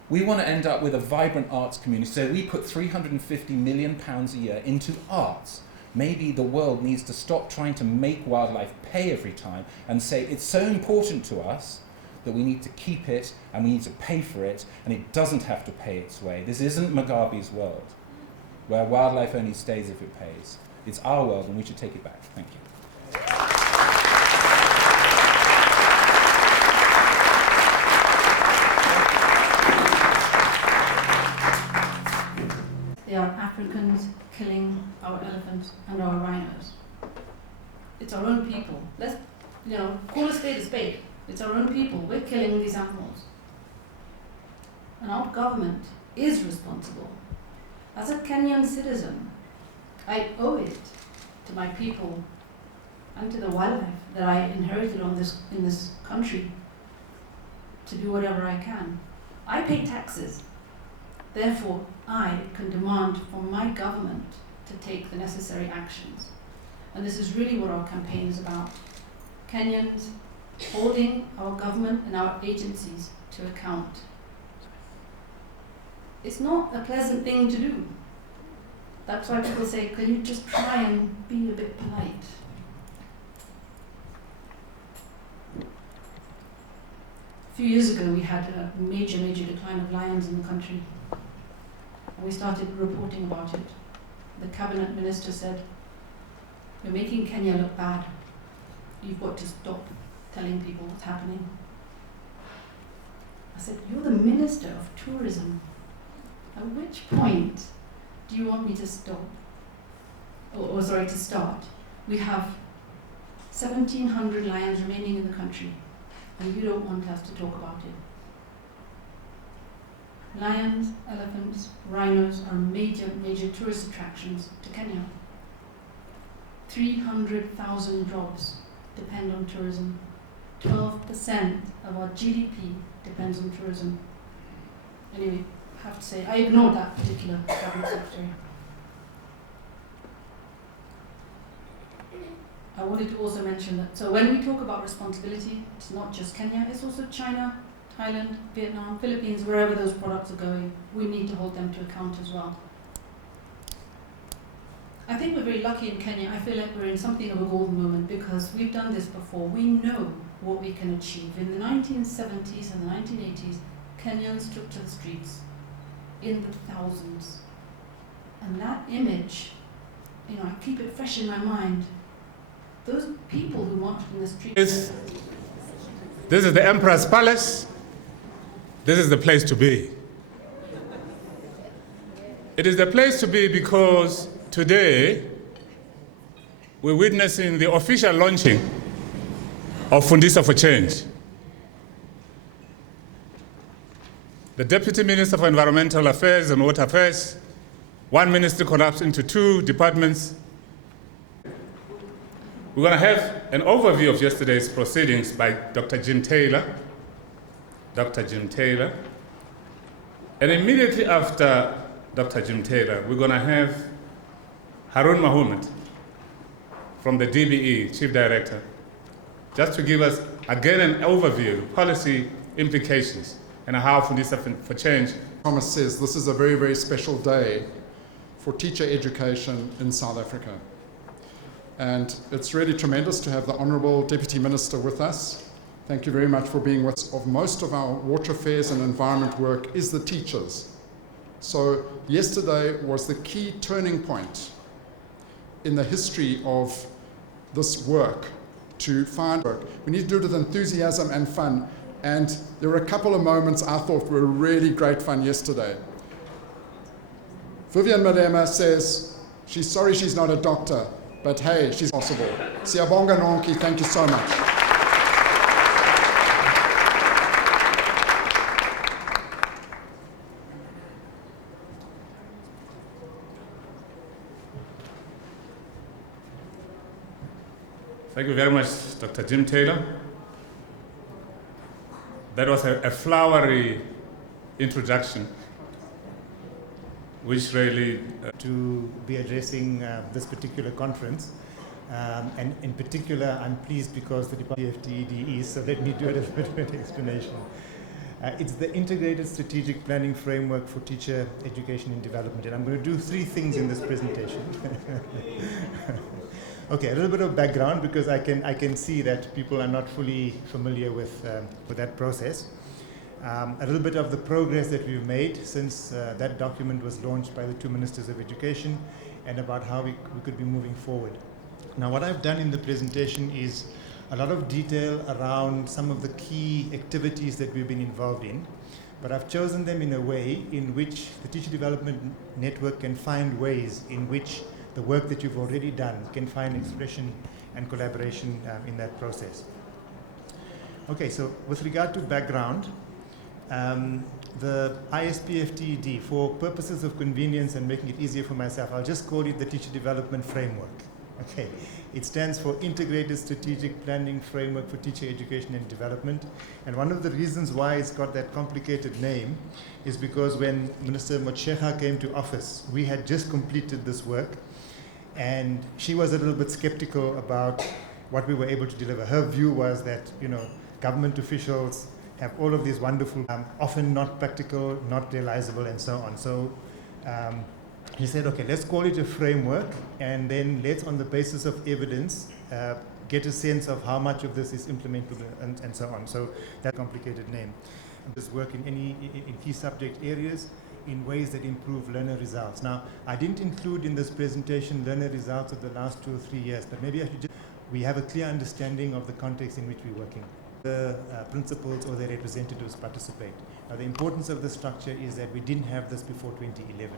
We want to end up with a vibrant arts community, so we put £350 million a year into arts. Maybe the world needs to stop trying to make wildlife pay every time and say it's so important to us that we need to keep it and we need to pay for it, and it doesn't have to pay its way. This isn't Mugabe's world, where wildlife only stays if it pays. It's our world, and we should take it back. Thank you. They are Africans killing our elephants and our rhinos. It's our own people. Let's, call a spade a spade. It's our own people. We're killing these animals. And our government is responsible. As a Kenyan citizen, I owe it to my people and to the wildlife that I inherited in this country to do whatever I can. I pay taxes. Therefore, I can demand from my government to take the necessary actions. And this is really what our campaign is about. Kenyans holding our government and our agencies to account. It's not a pleasant thing to do. That's why people say, can you just try and be a bit polite? A few years ago, we had a major decline of lions in the country. And we started reporting about it. The cabinet minister said, "You're making Kenya look bad. You've got to stop telling people what's happening." I said, "You're the Minister of Tourism. At which point do you want me to stop? To start? We have 1,700 lions remaining in the country, and you don't want us to talk about it." Lions, elephants, rhinos are major tourist attractions to Kenya. 300,000 jobs depend on tourism. 12% of our GDP depends on tourism. Anyway, I have to say, I ignored that particular cabinet secretary. I wanted to also mention that, so when we talk about responsibility, it's not just Kenya, it's also China, Thailand, Vietnam, Philippines, wherever those products are going, we need to hold them to account as well. I think we're very lucky in Kenya. I feel like we're in something of a golden moment because we've done this before. We know what we can achieve. In the 1970s and the 1980s, Kenyans took to the streets in the thousands. And that image, I keep it fresh in my mind. Those people who marched in the streets. This is the Emperor's Palace. This is the place to be. It is the place to be because today we're witnessing the official launching of Fundisa for Change. The Deputy Minister for Environmental Affairs and Water Affairs, one ministry collapsed into two departments. We're going to have an overview of yesterday's proceedings by Dr. Jim Taylor. Dr. Jim Taylor. And immediately after Dr. Jim Taylor, we're going to have Harun Mohammed from the DBE, Chief Director, just to give us again an overview, policy implications, and how Fundisa for Change. Thomas says this is a very, very special day for teacher education in South Africa. And it's really tremendous to have the Honourable Deputy Minister with us. Thank you very much for being with us. Of most of our water affairs and environment work is the teachers. So yesterday was the key turning point in the history of this work to find work. We need to do it with enthusiasm and fun. And there were a couple of moments I thought were really great fun yesterday. Vivian Malema says she's sorry she's not a doctor, but hey, she's possible. Siyabonga nonke, thank you so much. Thank you very much, Dr. Jim Taylor. That was a flowery introduction, which really to be addressing this particular conference. And in particular, I'm pleased because the Department of FTEDE, so let me do a little bit of an explanation. It's the Integrated Strategic Planning Framework for Teacher Education and Development. And I'm going to do 3 things in this presentation. Okay, a little bit of background because I can see that people are not fully familiar with that process. A little bit of the progress that we've made since that document was launched by the 2 Ministers of Education, and about how we could be moving forward. Now, what I've done in the presentation is a lot of detail around some of the key activities that we've been involved in, but I've chosen them in a way in which the Teacher Development Network can find ways in which the work that you've already done can find expression and collaboration in that process. Okay, so with regard to background, the ISPFTED, for purposes of convenience and making it easier for myself, I'll just call it the Teacher Development Framework. Okay, it stands for Integrated Strategic Planning Framework for Teacher Education and Development. And one of the reasons why it's got that complicated name is because when Minister Motshekga came to office, we had just completed this work, and she was a little bit skeptical about what we were able to deliver. Her view was that, you know, government officials have all of these wonderful, often not practical, not realizable, and so on. So he said, okay, let's call it a framework, and then let's, on the basis of evidence, get a sense of how much of this is implementable, and so on. So that complicated name. This work in key subject areas in ways that improve learner results. Now, I didn't include in this presentation learner results of the last 2 or 3 years, but maybe I should just, we have a clear understanding of the context in which we're working. The principals or their representatives participate. Now, the importance of the structure is that we didn't have this before 2011.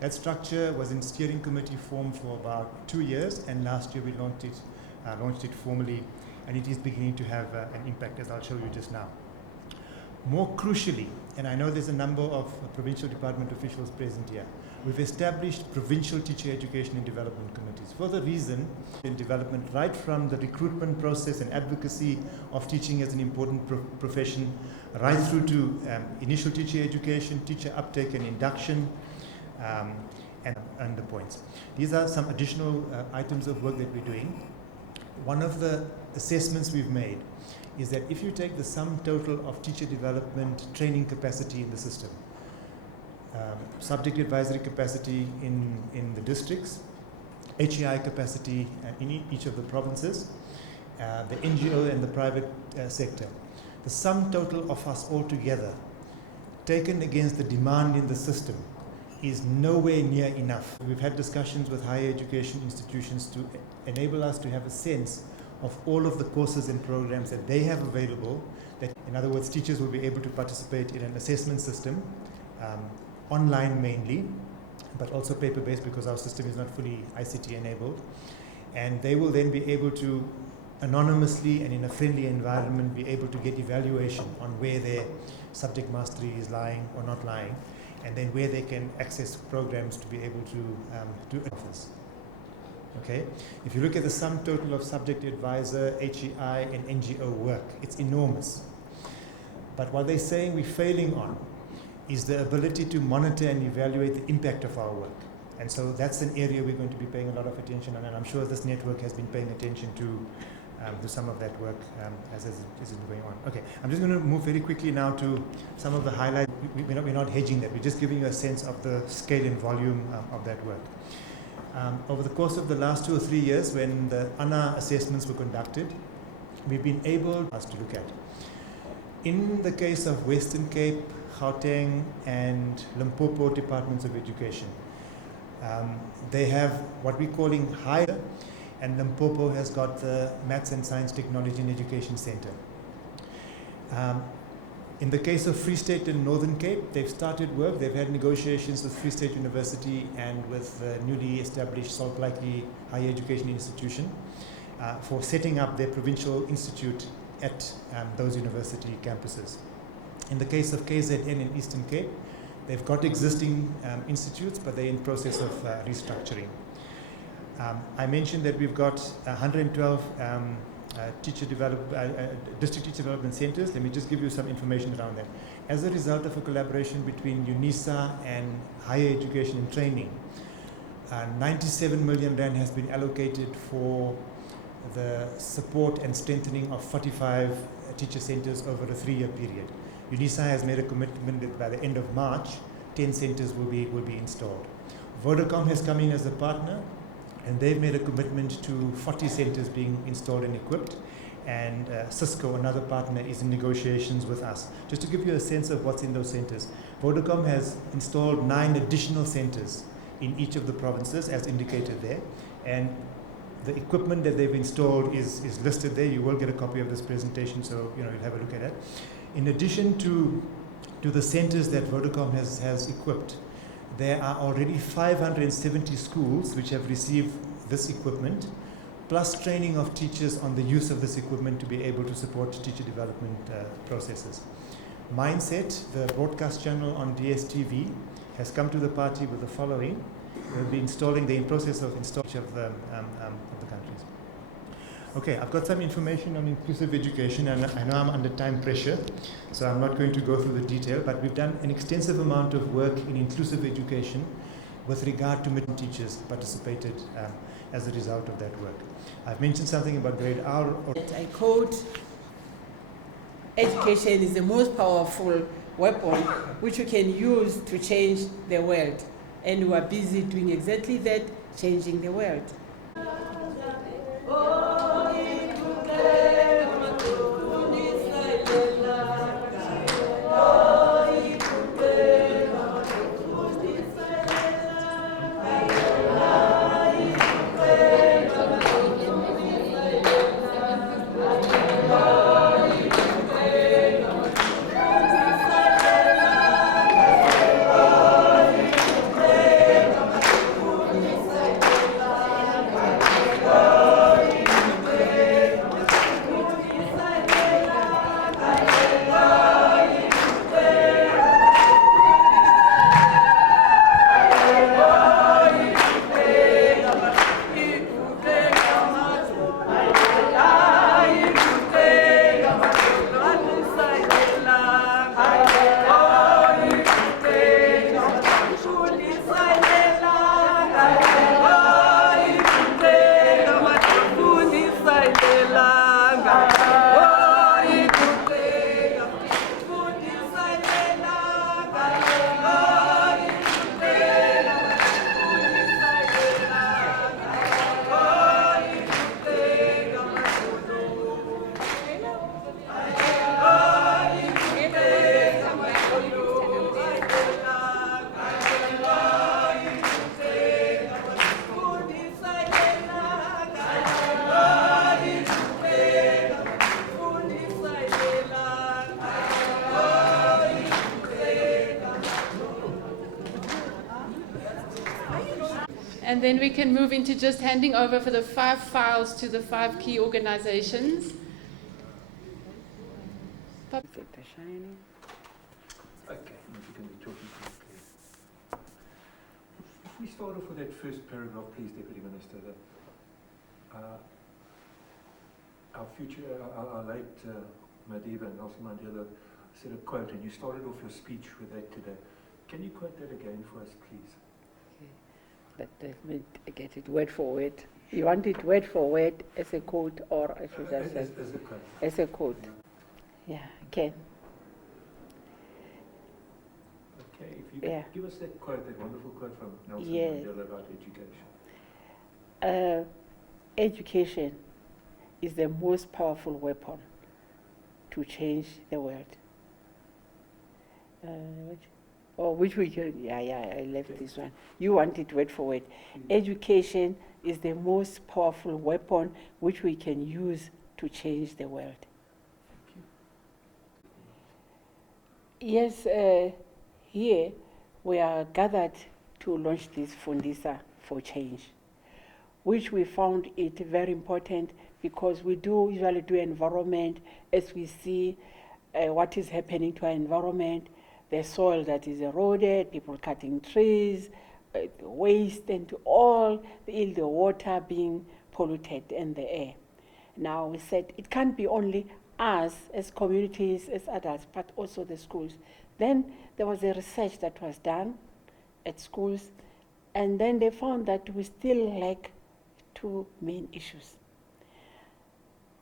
That structure was in steering committee form for about 2 years, and last year we launched it formally, and it is beginning to have an impact, as I'll show you just now. More crucially, and I know there's a number of provincial department officials present here, we've established provincial teacher education and development committees for the reason in development, right from the recruitment process and advocacy of teaching as an important profession, right through to initial teacher education, teacher uptake and induction, and the points. These are some additional items of work that we're doing. One of the assessments we've made is that if you take the sum total of teacher development training capacity in the system, subject advisory capacity in the districts, HEI capacity in each of the provinces, the NGO and the private sector, the sum total of us all together, taken against the demand in the system, is nowhere near enough. We've had discussions with higher education institutions to enable us to have a sense of all of the courses and programs that they have available. That, in other words, teachers will be able to participate in an assessment system, online mainly, but also paper-based because our system is not fully ICT enabled. And they will then be able to anonymously and in a friendly environment be able to get evaluation on where their subject mastery is lying or not lying, and then where they can access programs to be able to do this. Okay? If you look at the sum total of subject advisor, HEI, and NGO work, it's enormous. But what they're saying we're failing on is the ability to monitor and evaluate the impact of our work. And so that's an area we're going to be paying a lot of attention on, and I'm sure this network has been paying attention to some of that work as it's going on. Okay, I'm just going to move very quickly now to some of the highlights. We're not hedging that, we're just giving you a sense of the scale and volume of that work. Over the course of the last 2 or 3 years, when the ANA assessments were conducted, we've been able to look at. In the case of Western Cape, Gauteng, and Limpopo Departments of Education, they have what we're calling higher, and Limpopo has got the Maths and Science Technology and Education Center. In the case of Free State and Northern Cape, they've started work. They've had negotiations with Free State University and with the newly established Salt Lake Higher Education Institution for setting up their provincial institute at those university campuses. In the case of KZN in Eastern Cape, they've got existing institutes, but they're in process of restructuring. I mentioned that we've got 112 district teacher development centers. Let me just give you some information around that. As a result of a collaboration between UNISA and Higher Education and Training, 97 million rand has been allocated for the support and strengthening of 45 teacher centers over a 3-year period. UNISA has made a commitment that by the end of March, 10 centers will be installed. Vodacom has come in as a partner, and they've made a commitment to 40 centers being installed and equipped. And Cisco, another partner, is in negotiations with us. Just to give you a sense of what's in those centers, Vodacom has installed 9 additional centers in each of the provinces, as indicated there. And the equipment that they've installed is listed there. You will get a copy of this presentation, so you'll have a look at it. In addition to the centers that Vodacom has equipped, there are already 570 schools which have received this equipment, plus training of teachers on the use of this equipment to be able to support teacher development processes. Mindset, the broadcast channel on DSTV, has come to the party with the following. We'll be installing, they're in process of installing of the countries. Okay, I've got some information on inclusive education, and I know I'm under time pressure, so I'm not going to go through the detail, but we've done an extensive amount of work in inclusive education with regard to middle teachers participated as a result of that work. I've mentioned something about grade R. I quote, education is the most powerful weapon which you can use to change the world. And we are busy doing exactly that, changing the world. And then we can move into just handing over for the 5 files to the 5 key organizations. Okay, if you can be talking to me, please. If we start off with that first paragraph, please, Deputy Minister, our future, our late Madiba Nelson Mandela said a quote, and you started off your speech with that today. Can you quote that again for us, please? Let me get it word for word. You want it word for word as a quote, or I should I say? As a quote. As a quote. Yeah, can. Okay, if you could give us that quote, that wonderful quote from Nelson Mandela about education. Education is the most powerful weapon to change the world. Which we can, I left this one. You want it word for word. Education is the most powerful weapon which we can use to change the world. Yes, here we are gathered to launch this Fundisa for Change, which we found it very important because we usually do environment as we see what is happening to our environment, the soil that is eroded, people cutting trees, waste, and all the water being polluted in the air. Now we said it can't be only us as communities, as adults, but also the schools. Then there was a research that was done at schools, and then they found that we still lack two main issues.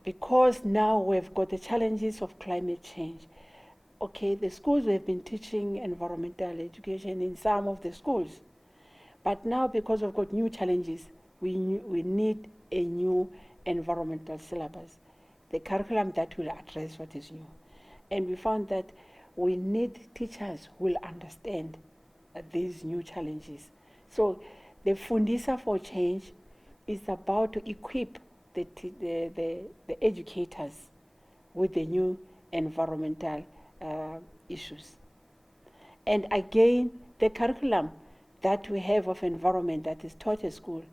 Because now we've got the challenges of climate change. Okay, the schools have been teaching environmental education in some of the schools, but now because we've got new challenges, we need a new environmental syllabus, the curriculum that will address what is new. And we found that we need teachers who will understand these new challenges. So the Fundisa for Change is about to equip the educators with the new environmental issues. And again, the curriculum that we have of environment that is taught at school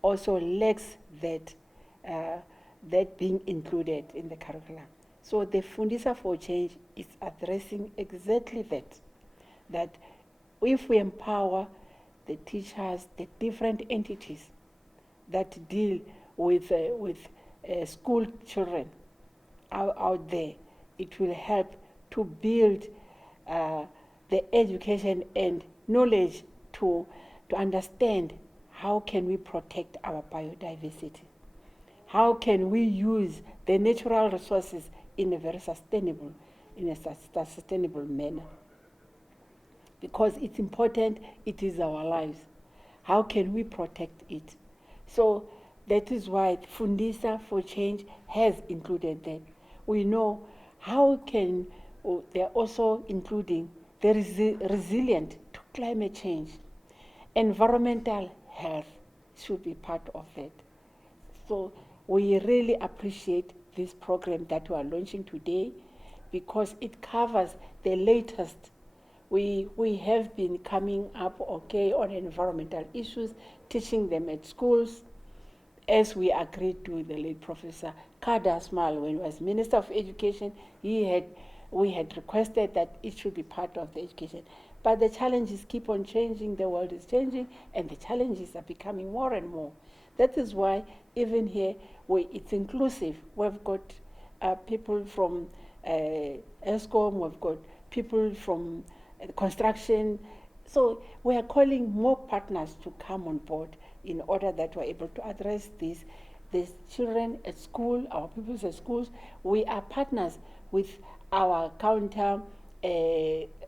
also lacks that being included in the curriculum. So the Fundisa for Change is addressing exactly that if we empower the teachers, the different entities that deal with school children out there, it will help to build the education and knowledge to understand how can we protect our biodiversity. How can we use the natural resources in a very sustainable manner? Because it's important, it is our lives. How can we protect it? So that is why Fundisa for Change has included that. We know how can, they're also including the resilient to climate change. Environmental health should be part of that. So we really appreciate this program that we are launching today because it covers the latest. We have been coming up on environmental issues, teaching them at schools, as we agreed to the late Professor Kada Asmal when he was Minister of Education. We had requested that it should be part of the education. But the challenges keep on changing, the world is changing, and the challenges are becoming more and more. That is why even here, it's inclusive. We've got people from ESCOM, we've got people from construction. So we are calling more partners to come on board in order that we're able to address these children at school, our pupils at schools. We are partners with our counter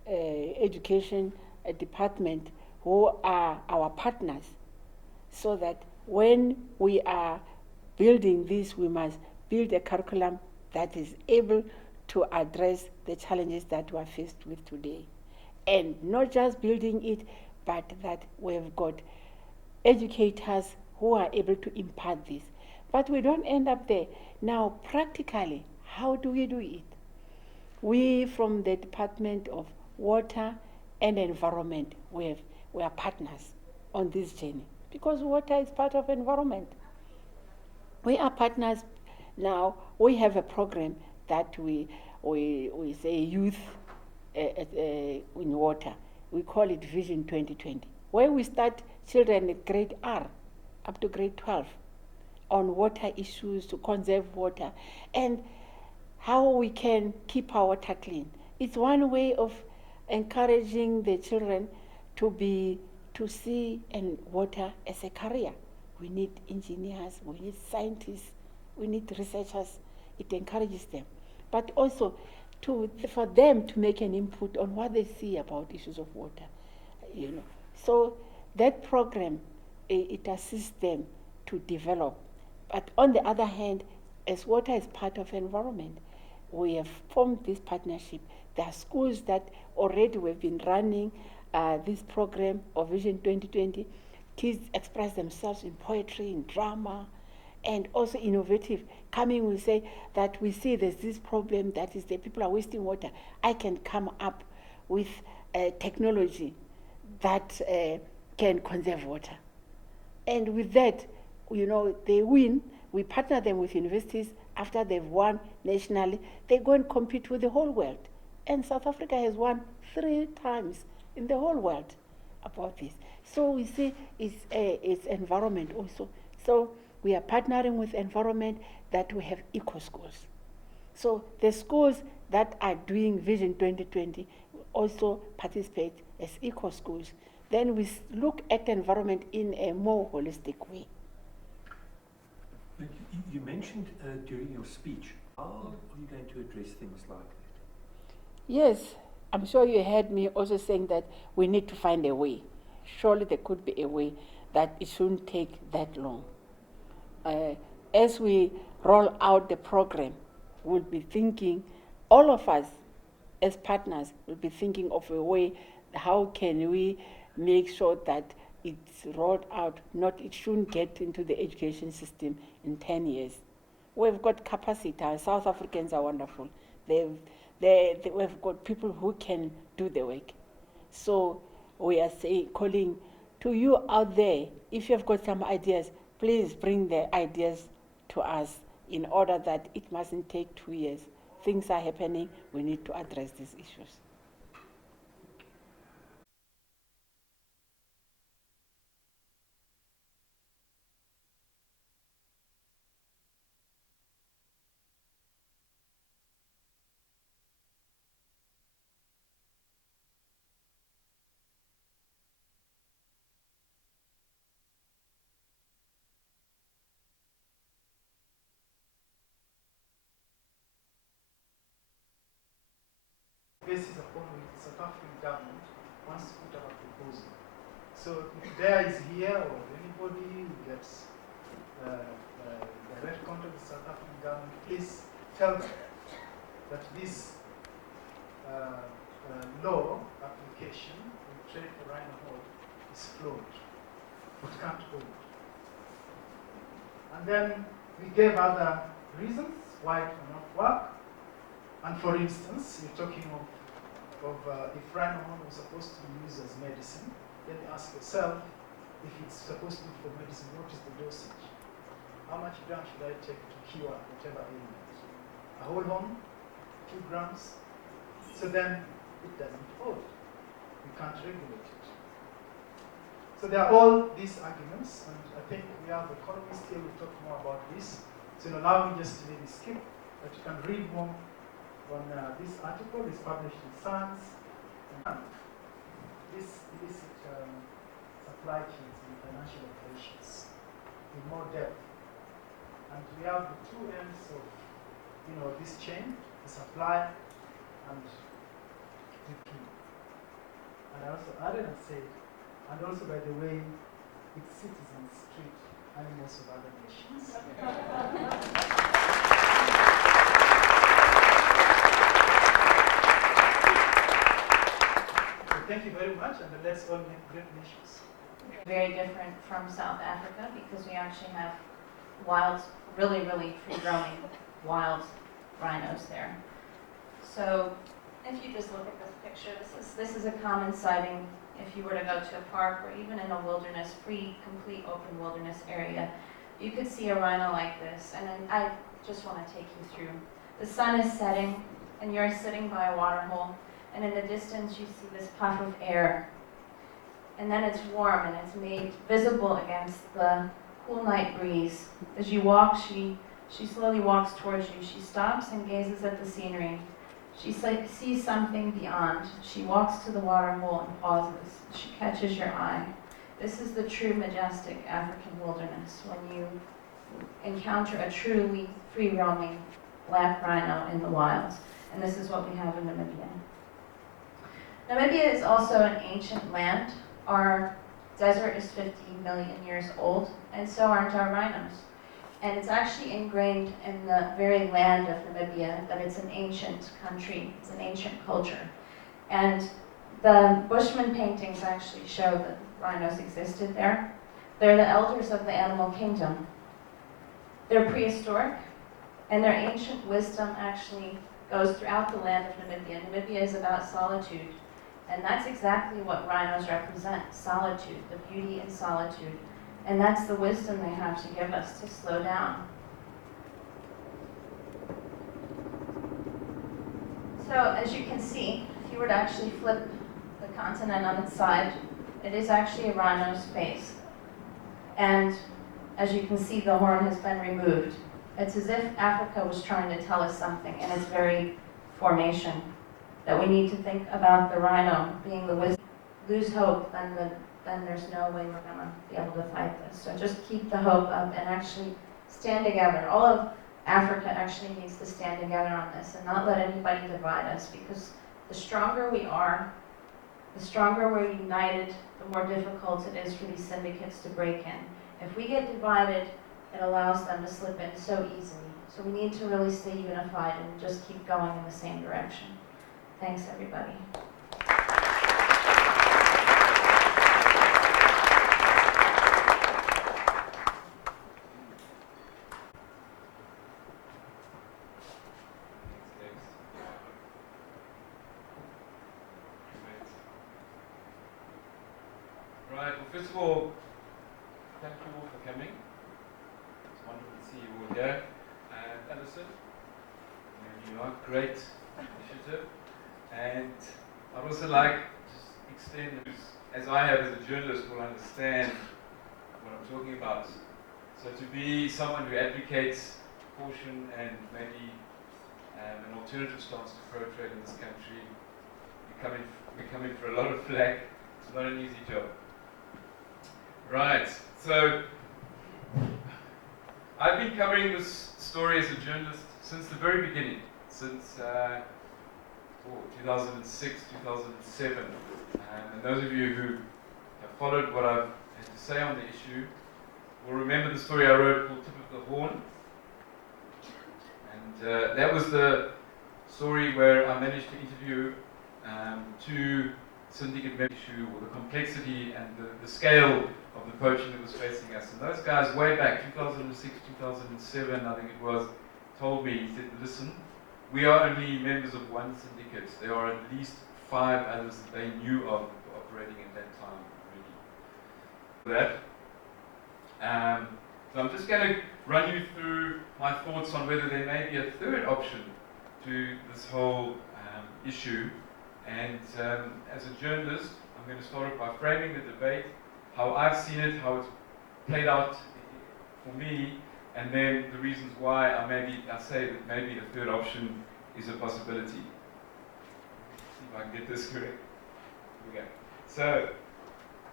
education department who are our partners, so that when we are building this, we must build a curriculum that is able to address the challenges that we are faced with today. And not just building it, but that we've got educators who are able to impart this. But we don't end up there. Now, practically, how do we do it? We from the Department of Water and Environment, we are partners on this journey because water is part of environment. We are partners. Now, we have a program that we say youth in water. We call it Vision 2020, where we start children at grade R up to grade 12 on water issues, to conserve water, and how we can keep our water clean. It's one way of encouraging the children to see and water as a career. We need engineers, we need scientists, we need researchers. It encourages them. But also for them to make an input on what they see about issues of water. So that program, it assists them to develop. But on the other hand, as water is part of environment, we have formed this partnership. There are schools that already we've been running this program of Vision 2020. Kids express themselves in poetry, in drama, and also innovative. Coming will say that we see there's this problem, that is the people are wasting water. I can come up with technology that can conserve water. And with that, they win. We partner them with universities. After they've won nationally, they go and compete with the whole world. And South Africa has won 3 times in the whole world about this. So we see it's environment also. So we are partnering with environment that we have eco schools. So the schools that are doing Vision 2020 also participate as eco schools. Then we look at environment in a more holistic way. You mentioned during your speech, how are you going to address things like that? Yes, I'm sure you heard me also saying that we need to find a way. Surely there could be a way that it shouldn't take that long. As we roll out the program, we'll be thinking, all of us as partners will be thinking of a way, how can we make sure that it's rolled out, it shouldn't get into the education system in 10 years. We've got capacity. Our South Africans are wonderful. We've got people who can do the work. So we are calling to you out there, if you've got some ideas, please bring the ideas to us in order that it mustn't take 2 years. Things are happening, we need to address these issues. Basis upon which the South African government wants to put up a proposal. So if there is here or anybody who gets direct contact with the South African government, please tell them that this law application in trade for rhino horn is flawed. It can't hold. And then we gave other reasons why it will not work. And for instance, you're talking of if rhino horn was supposed to be used as medicine, then you ask yourself, if it's supposed to be for medicine, what is the dosage? How much gram should I take to cure whatever ailment? A whole horn? 2 grams? So then it doesn't hold. We can't regulate it. So there are all these arguments, and I think we have economists here who talk more about this. So allow me just to maybe skip, but you can read more on this article. Is published in Science. And this illicit supply chains and financial operations in more depth. And we have the 2 ends of this chain, the supply and the key. And I also added and said, and also by the way, it's citizens treat animals of other nations. Thank you very much, and let's all make great nations. Very different from South Africa because we actually have wild, really free-roaming wild rhinos there. So if you just look at this picture, this is a common sighting if you were to go to a park or even in a wilderness, free, complete open wilderness area. You could see a rhino like this, and then I just want to take you through. The sun is setting, and you're sitting by a water hole. And in the distance, you see this puff of air. And then it's warm, and it's made visible against the cool night breeze. As you walk, she slowly walks towards you. She stops and gazes at the scenery. She sees something beyond. She walks to the water hole and pauses. She catches your eye. This is the true majestic African wilderness, when you encounter a truly free-roaming black rhino in the wilds. And this is what we have in Namibia. Namibia is also an ancient land. Our desert is 50 million years old, and so aren't our rhinos. And it's actually ingrained in the very land of Namibia that it's an ancient country, it's an ancient culture. And the Bushman paintings actually show that rhinos existed there. They're the elders of the animal kingdom. They're prehistoric, and their ancient wisdom actually goes throughout the land of Namibia. Namibia is about solitude, and that's exactly what rhinos represent, solitude, the beauty in solitude. And that's the wisdom they have to give us, to slow down. So as you can see, if you were to actually flip the continent on its side, it is actually a rhino's face. And as you can see, the horn has been removed. It's as if Africa was trying to tell us something in its very formation, that we need to think about the rhino being the wisdom. Lose hope, then there's no way we're going to be able to fight this. So just keep the hope up and actually stand together. All of Africa actually needs to stand together on this and not let anybody divide us, because the stronger we are, the stronger we're united, the more difficult it is for these syndicates to break in. If we get divided, it allows them to slip in so easily. So we need to really stay unified and just keep going in the same direction. Thanks, everybody. Right, well, first of all, thank you all for coming. It's wonderful to see you all here. And Alison, you are great initiative. And I'd also like to extend, as I have as a journalist, will understand what I'm talking about. So to be someone who advocates caution and maybe an alternative stance to pro trade in this country, we're coming for a lot of flack. It's not an easy job. Right, so I've been covering this story as a journalist since the very beginning, since 2006, 2007. And those of you who have followed what I've had to say on the issue will remember the story I wrote called Tip of the Horn. And that was the story where I managed to interview two syndicate members, or the complexity and the scale of the poaching that was facing us. And those guys way back, 2006, 2007, I think it was, told me, he said, listen, we are only members of one syndicate. There are at least 5 others that they knew of operating at that time. So I'm just going to run you through my thoughts on whether there may be a third option to this whole issue. And as a journalist, I'm going to start off by framing the debate, how I've seen it, how it's played out for me, and then the reasons why I say that maybe the third option is a possibility. See if I can get this correct. Here we go. So,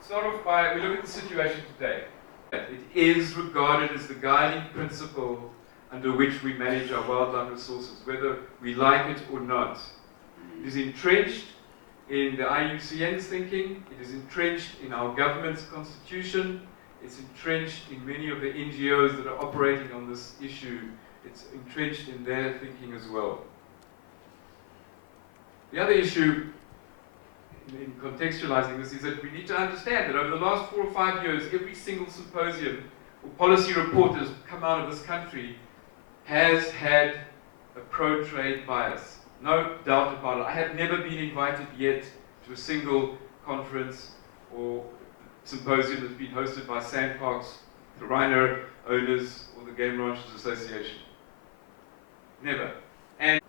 start off by, we look at the situation today. It is regarded as the guiding principle under which we manage our wildlife resources, whether we like it or not. It is entrenched in the IUCN's thinking, it is entrenched in our government's constitution, it's entrenched in many of the NGOs that are operating on this issue, it's entrenched in their thinking as well. The other issue in contextualizing this is that we need to understand that over the last 4 or 5 years, every single symposium or policy report that has come out of this country has had a pro-trade bias. No doubt about it. I have never been invited yet to a single conference or symposium that's been hosted by Sandparks, the rhino owners, or the Game Ranchers Association. Never. And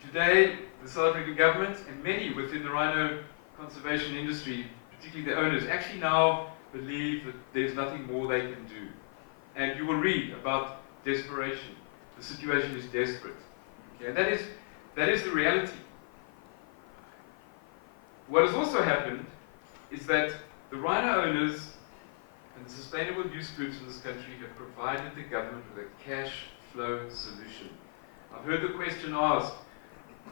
today, the South African government and many within the rhino conservation industry, particularly the owners, actually now believe that there's nothing more they can do. And you will read about desperation. The situation is desperate. Okay? And that is the reality. What has also happened is that the rhino owners and the sustainable use groups in this country have provided the government with a cash flow solution. I've heard the question asked,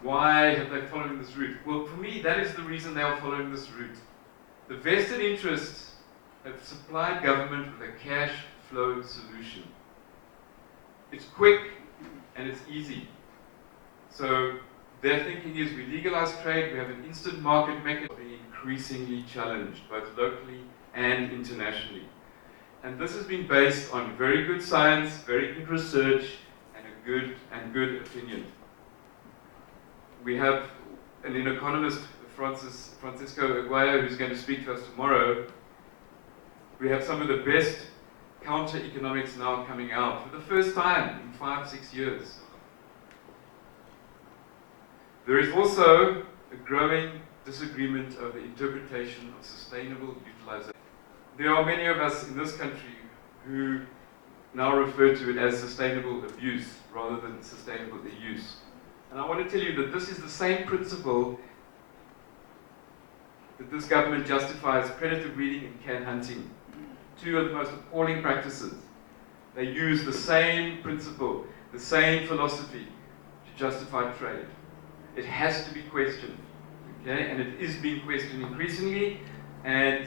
why have they followed this route? Well, for me, that is the reason they are following this route. The vested interests have supplied government with a cash flow solution. It's quick and it's easy. So their thinking is we legalize trade, we have an instant market mechanism being increasingly challenged, both locally and internationally. And this has been based on very good science, very good research, and a good opinion. We have an economist, Francisco Aguayo, who's going to speak to us tomorrow. We have some of the best counter-economics now coming out for the first time in 5-6 years. There is also a growing disagreement over the interpretation of sustainable utilization. There are many of us in this country who now refer to it as sustainable abuse rather than sustainable use. And I want to tell you that this is the same principle that this government justifies predator breeding and can hunting. Two of the most appalling practices. They use the same principle, the same philosophy to justify trade. It has to be questioned, okay? And it is being questioned increasingly, and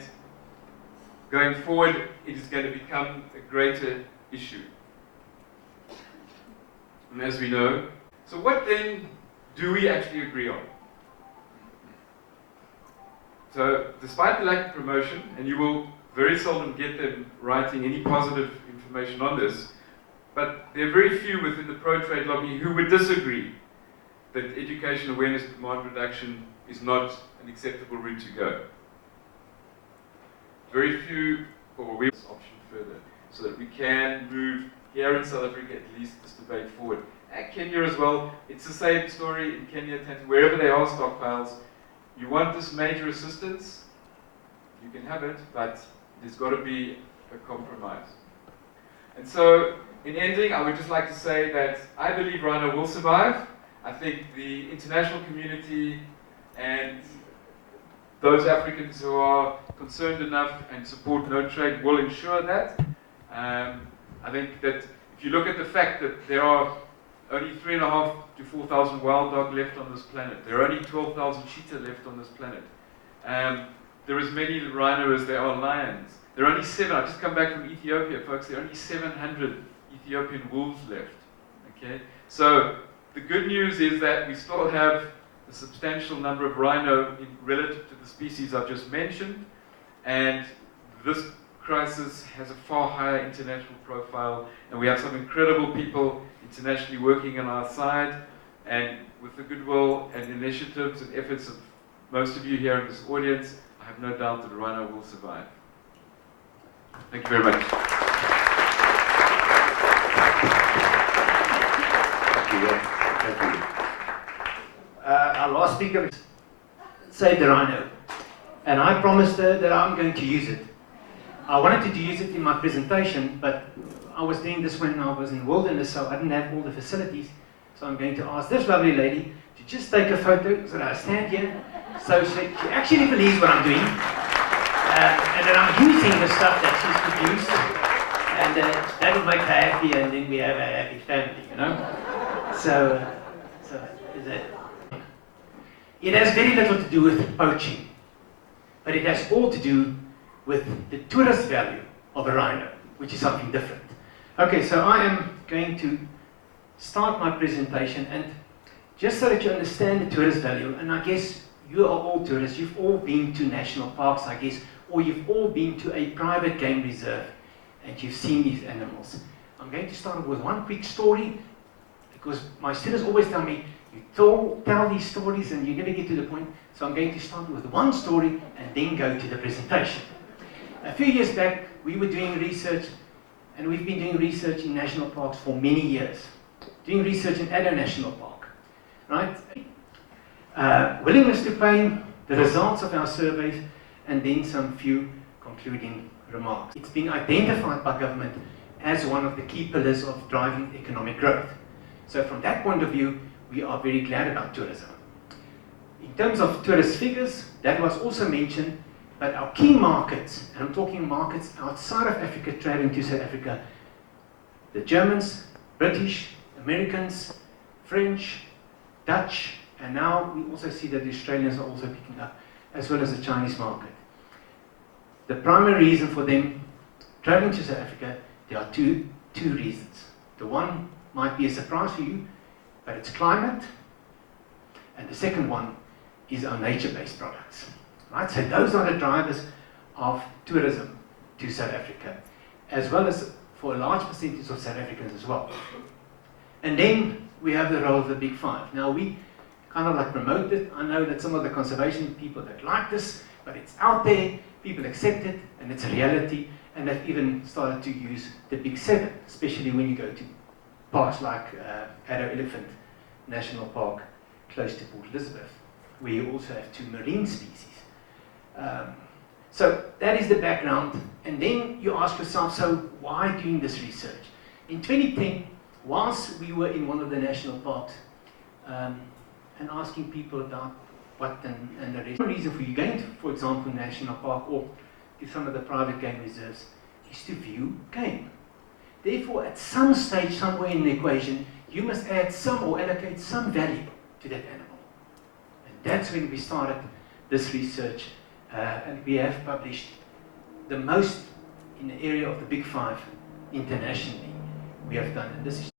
going forward, it is going to become a greater issue. And as we know, so what then do we actually agree on? So, despite the lack of promotion, and you will very seldom get them writing any positive information on this, but there are very few within the pro-trade lobby who would disagree that education, awareness, demand reduction is not an acceptable route to go. Very few, or we have this option further, so that we can move here in South Africa at least this debate forward. And Kenya as well, it's the same story in Kenya, Tanzania, wherever there are stockpiles. You want this major assistance, you can have it, but there's got to be a compromise. And so, in ending, I would just like to say that I believe rhino will survive. I think the international community and those Africans who are concerned enough and support no trade will ensure that. I think that if you look at the fact that there are only 3,500 to 4,000 wild dog left on this planet, there are only 12,000 cheetah left on this planet. There are as many rhino as there are lions. There are only 7. I've just come back from Ethiopia, folks. There are only 700 Ethiopian wolves left. Okay, so the good news is that we still have a substantial number of rhino relative to the species I've just mentioned, and this crisis has a far higher international profile, and we have some incredible people internationally working on our side, and with the goodwill and initiatives and efforts of most of you here in this audience, I have no doubt that rhino will survive. Thank you very much. Thank you. Thank you. Our last speaker saved the rhino, and I promised her that I'm going to use it. I wanted to use it in my presentation, but I was doing this when I was in wilderness, so I didn't have all the facilities. So I'm going to ask this lovely lady to just take a photo so that I stand here, so she actually believes what I'm doing, and that I'm using the stuff that she's produced, and that will make her happy, and then we have a happy family, you know. So that it has very little to do with poaching, but it has all to do with the tourist value of a rhino, which is something different. Okay, so I am going to start my presentation, and just so that you understand the tourist value, and I guess you are all tourists, you've all been to national parks, I guess, or you've all been to a private game reserve, and you've seen these animals. I'm going to start with one quick story, because my students always tell me, you tell these stories and you never get to the point, so I'm going to start with one story and then go to the presentation. A few years back, we were doing research, and we've been doing research in national parks for many years. Doing research in Addo National Park, right? Willingness to pay, the results of our surveys, and then some few concluding remarks. It's been identified by government as one of the key pillars of driving economic growth. So from that point of view, we are very glad about tourism. In terms of tourist figures, that was also mentioned, but our key markets, and I'm talking markets outside of Africa traveling to South Africa, the Germans, British, Americans, French, Dutch, and now we also see that the Australians are also picking up, as well as the Chinese market. The primary reason for them traveling to South Africa, there are two reasons. The one might be a surprise for you, but it's climate, and the second one is our nature-based products. Right? So those are the drivers of tourism to South Africa, as well as for a large percentage of South Africans as well. And then we have the role of the Big Five. Now we kind of like promote it. I know that some of the conservation people don't like this, but it's out there, people accept it, and it's a reality, and they've even started to use the Big Seven, especially when you go to parks like Addo Elephant National Park, close to Port Elizabeth, where you also have 2 marine species. So that is the background, and then you ask yourself, so why doing this research? In 2010, whilst we were in one of the national parks and asking people about what and the rest, the reason for you going to, for example, national park or to some of the private game reserves is to view game. Therefore, at some stage, somewhere in the equation, you must add some or allocate some value to that animal. And that's when we started this research, and we have published the most in the area of the Big Five internationally we have done. And this is